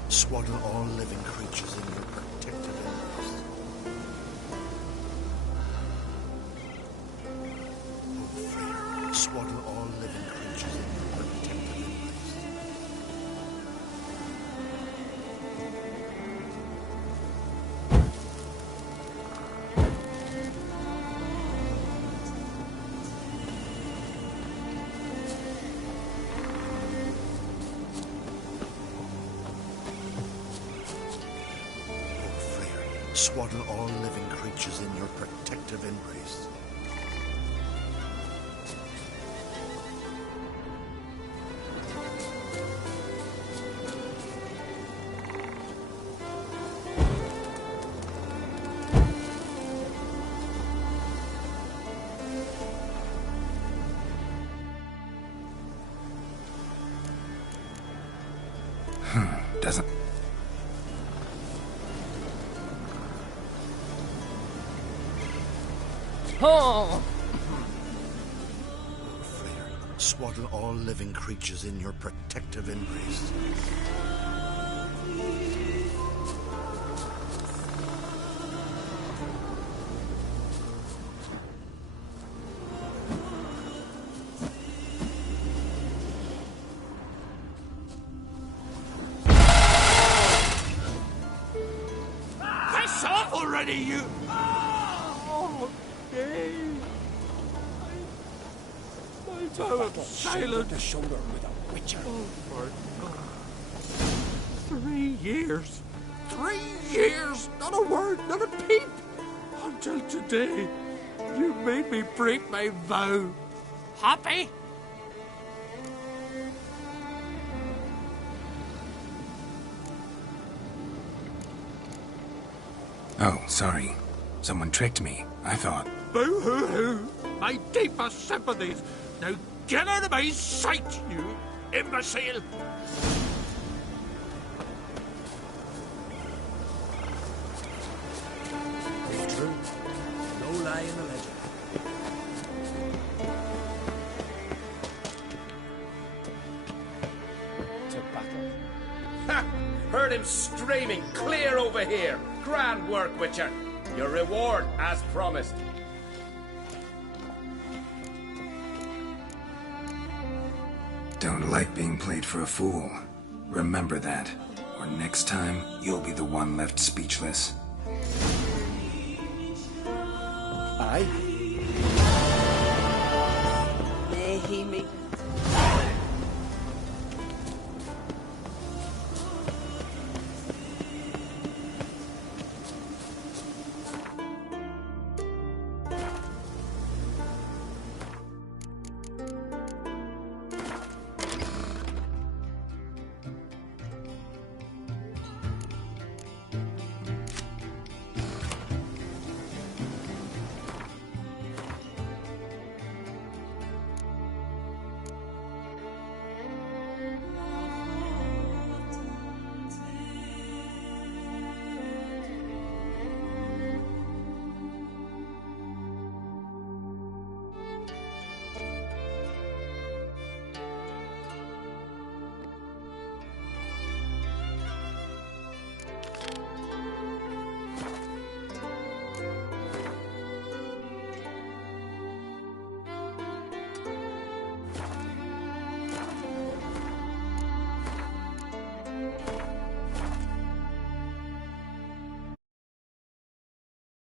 Swaddle all living creatures in your protective embrace. Oh, Freya, swaddle all living creatures in your protective embrace. Swaddle all living creatures in your protective embrace. Doesn't... Oh! Freya, swaddle all living creatures in your protective embrace. Piss off already, you! My time of silence. The shoulder with a witcher. Oh, my God. 3 years. 3 years! Not a word, not a peep! Until today, you made me break my vow. Happy? Oh, sorry. Someone tricked me. I thought... Boo-hoo-hoo! My deepest sympathies. Now get out of my sight, you imbecile! It's true. No lie in the legend. To battle. Ha! Heard him screaming clear over here. Grand work, Witcher. Your reward, as promised. Don't like being played for a fool. Remember that. Or next time, you'll be the one left speechless. Aye. May he meet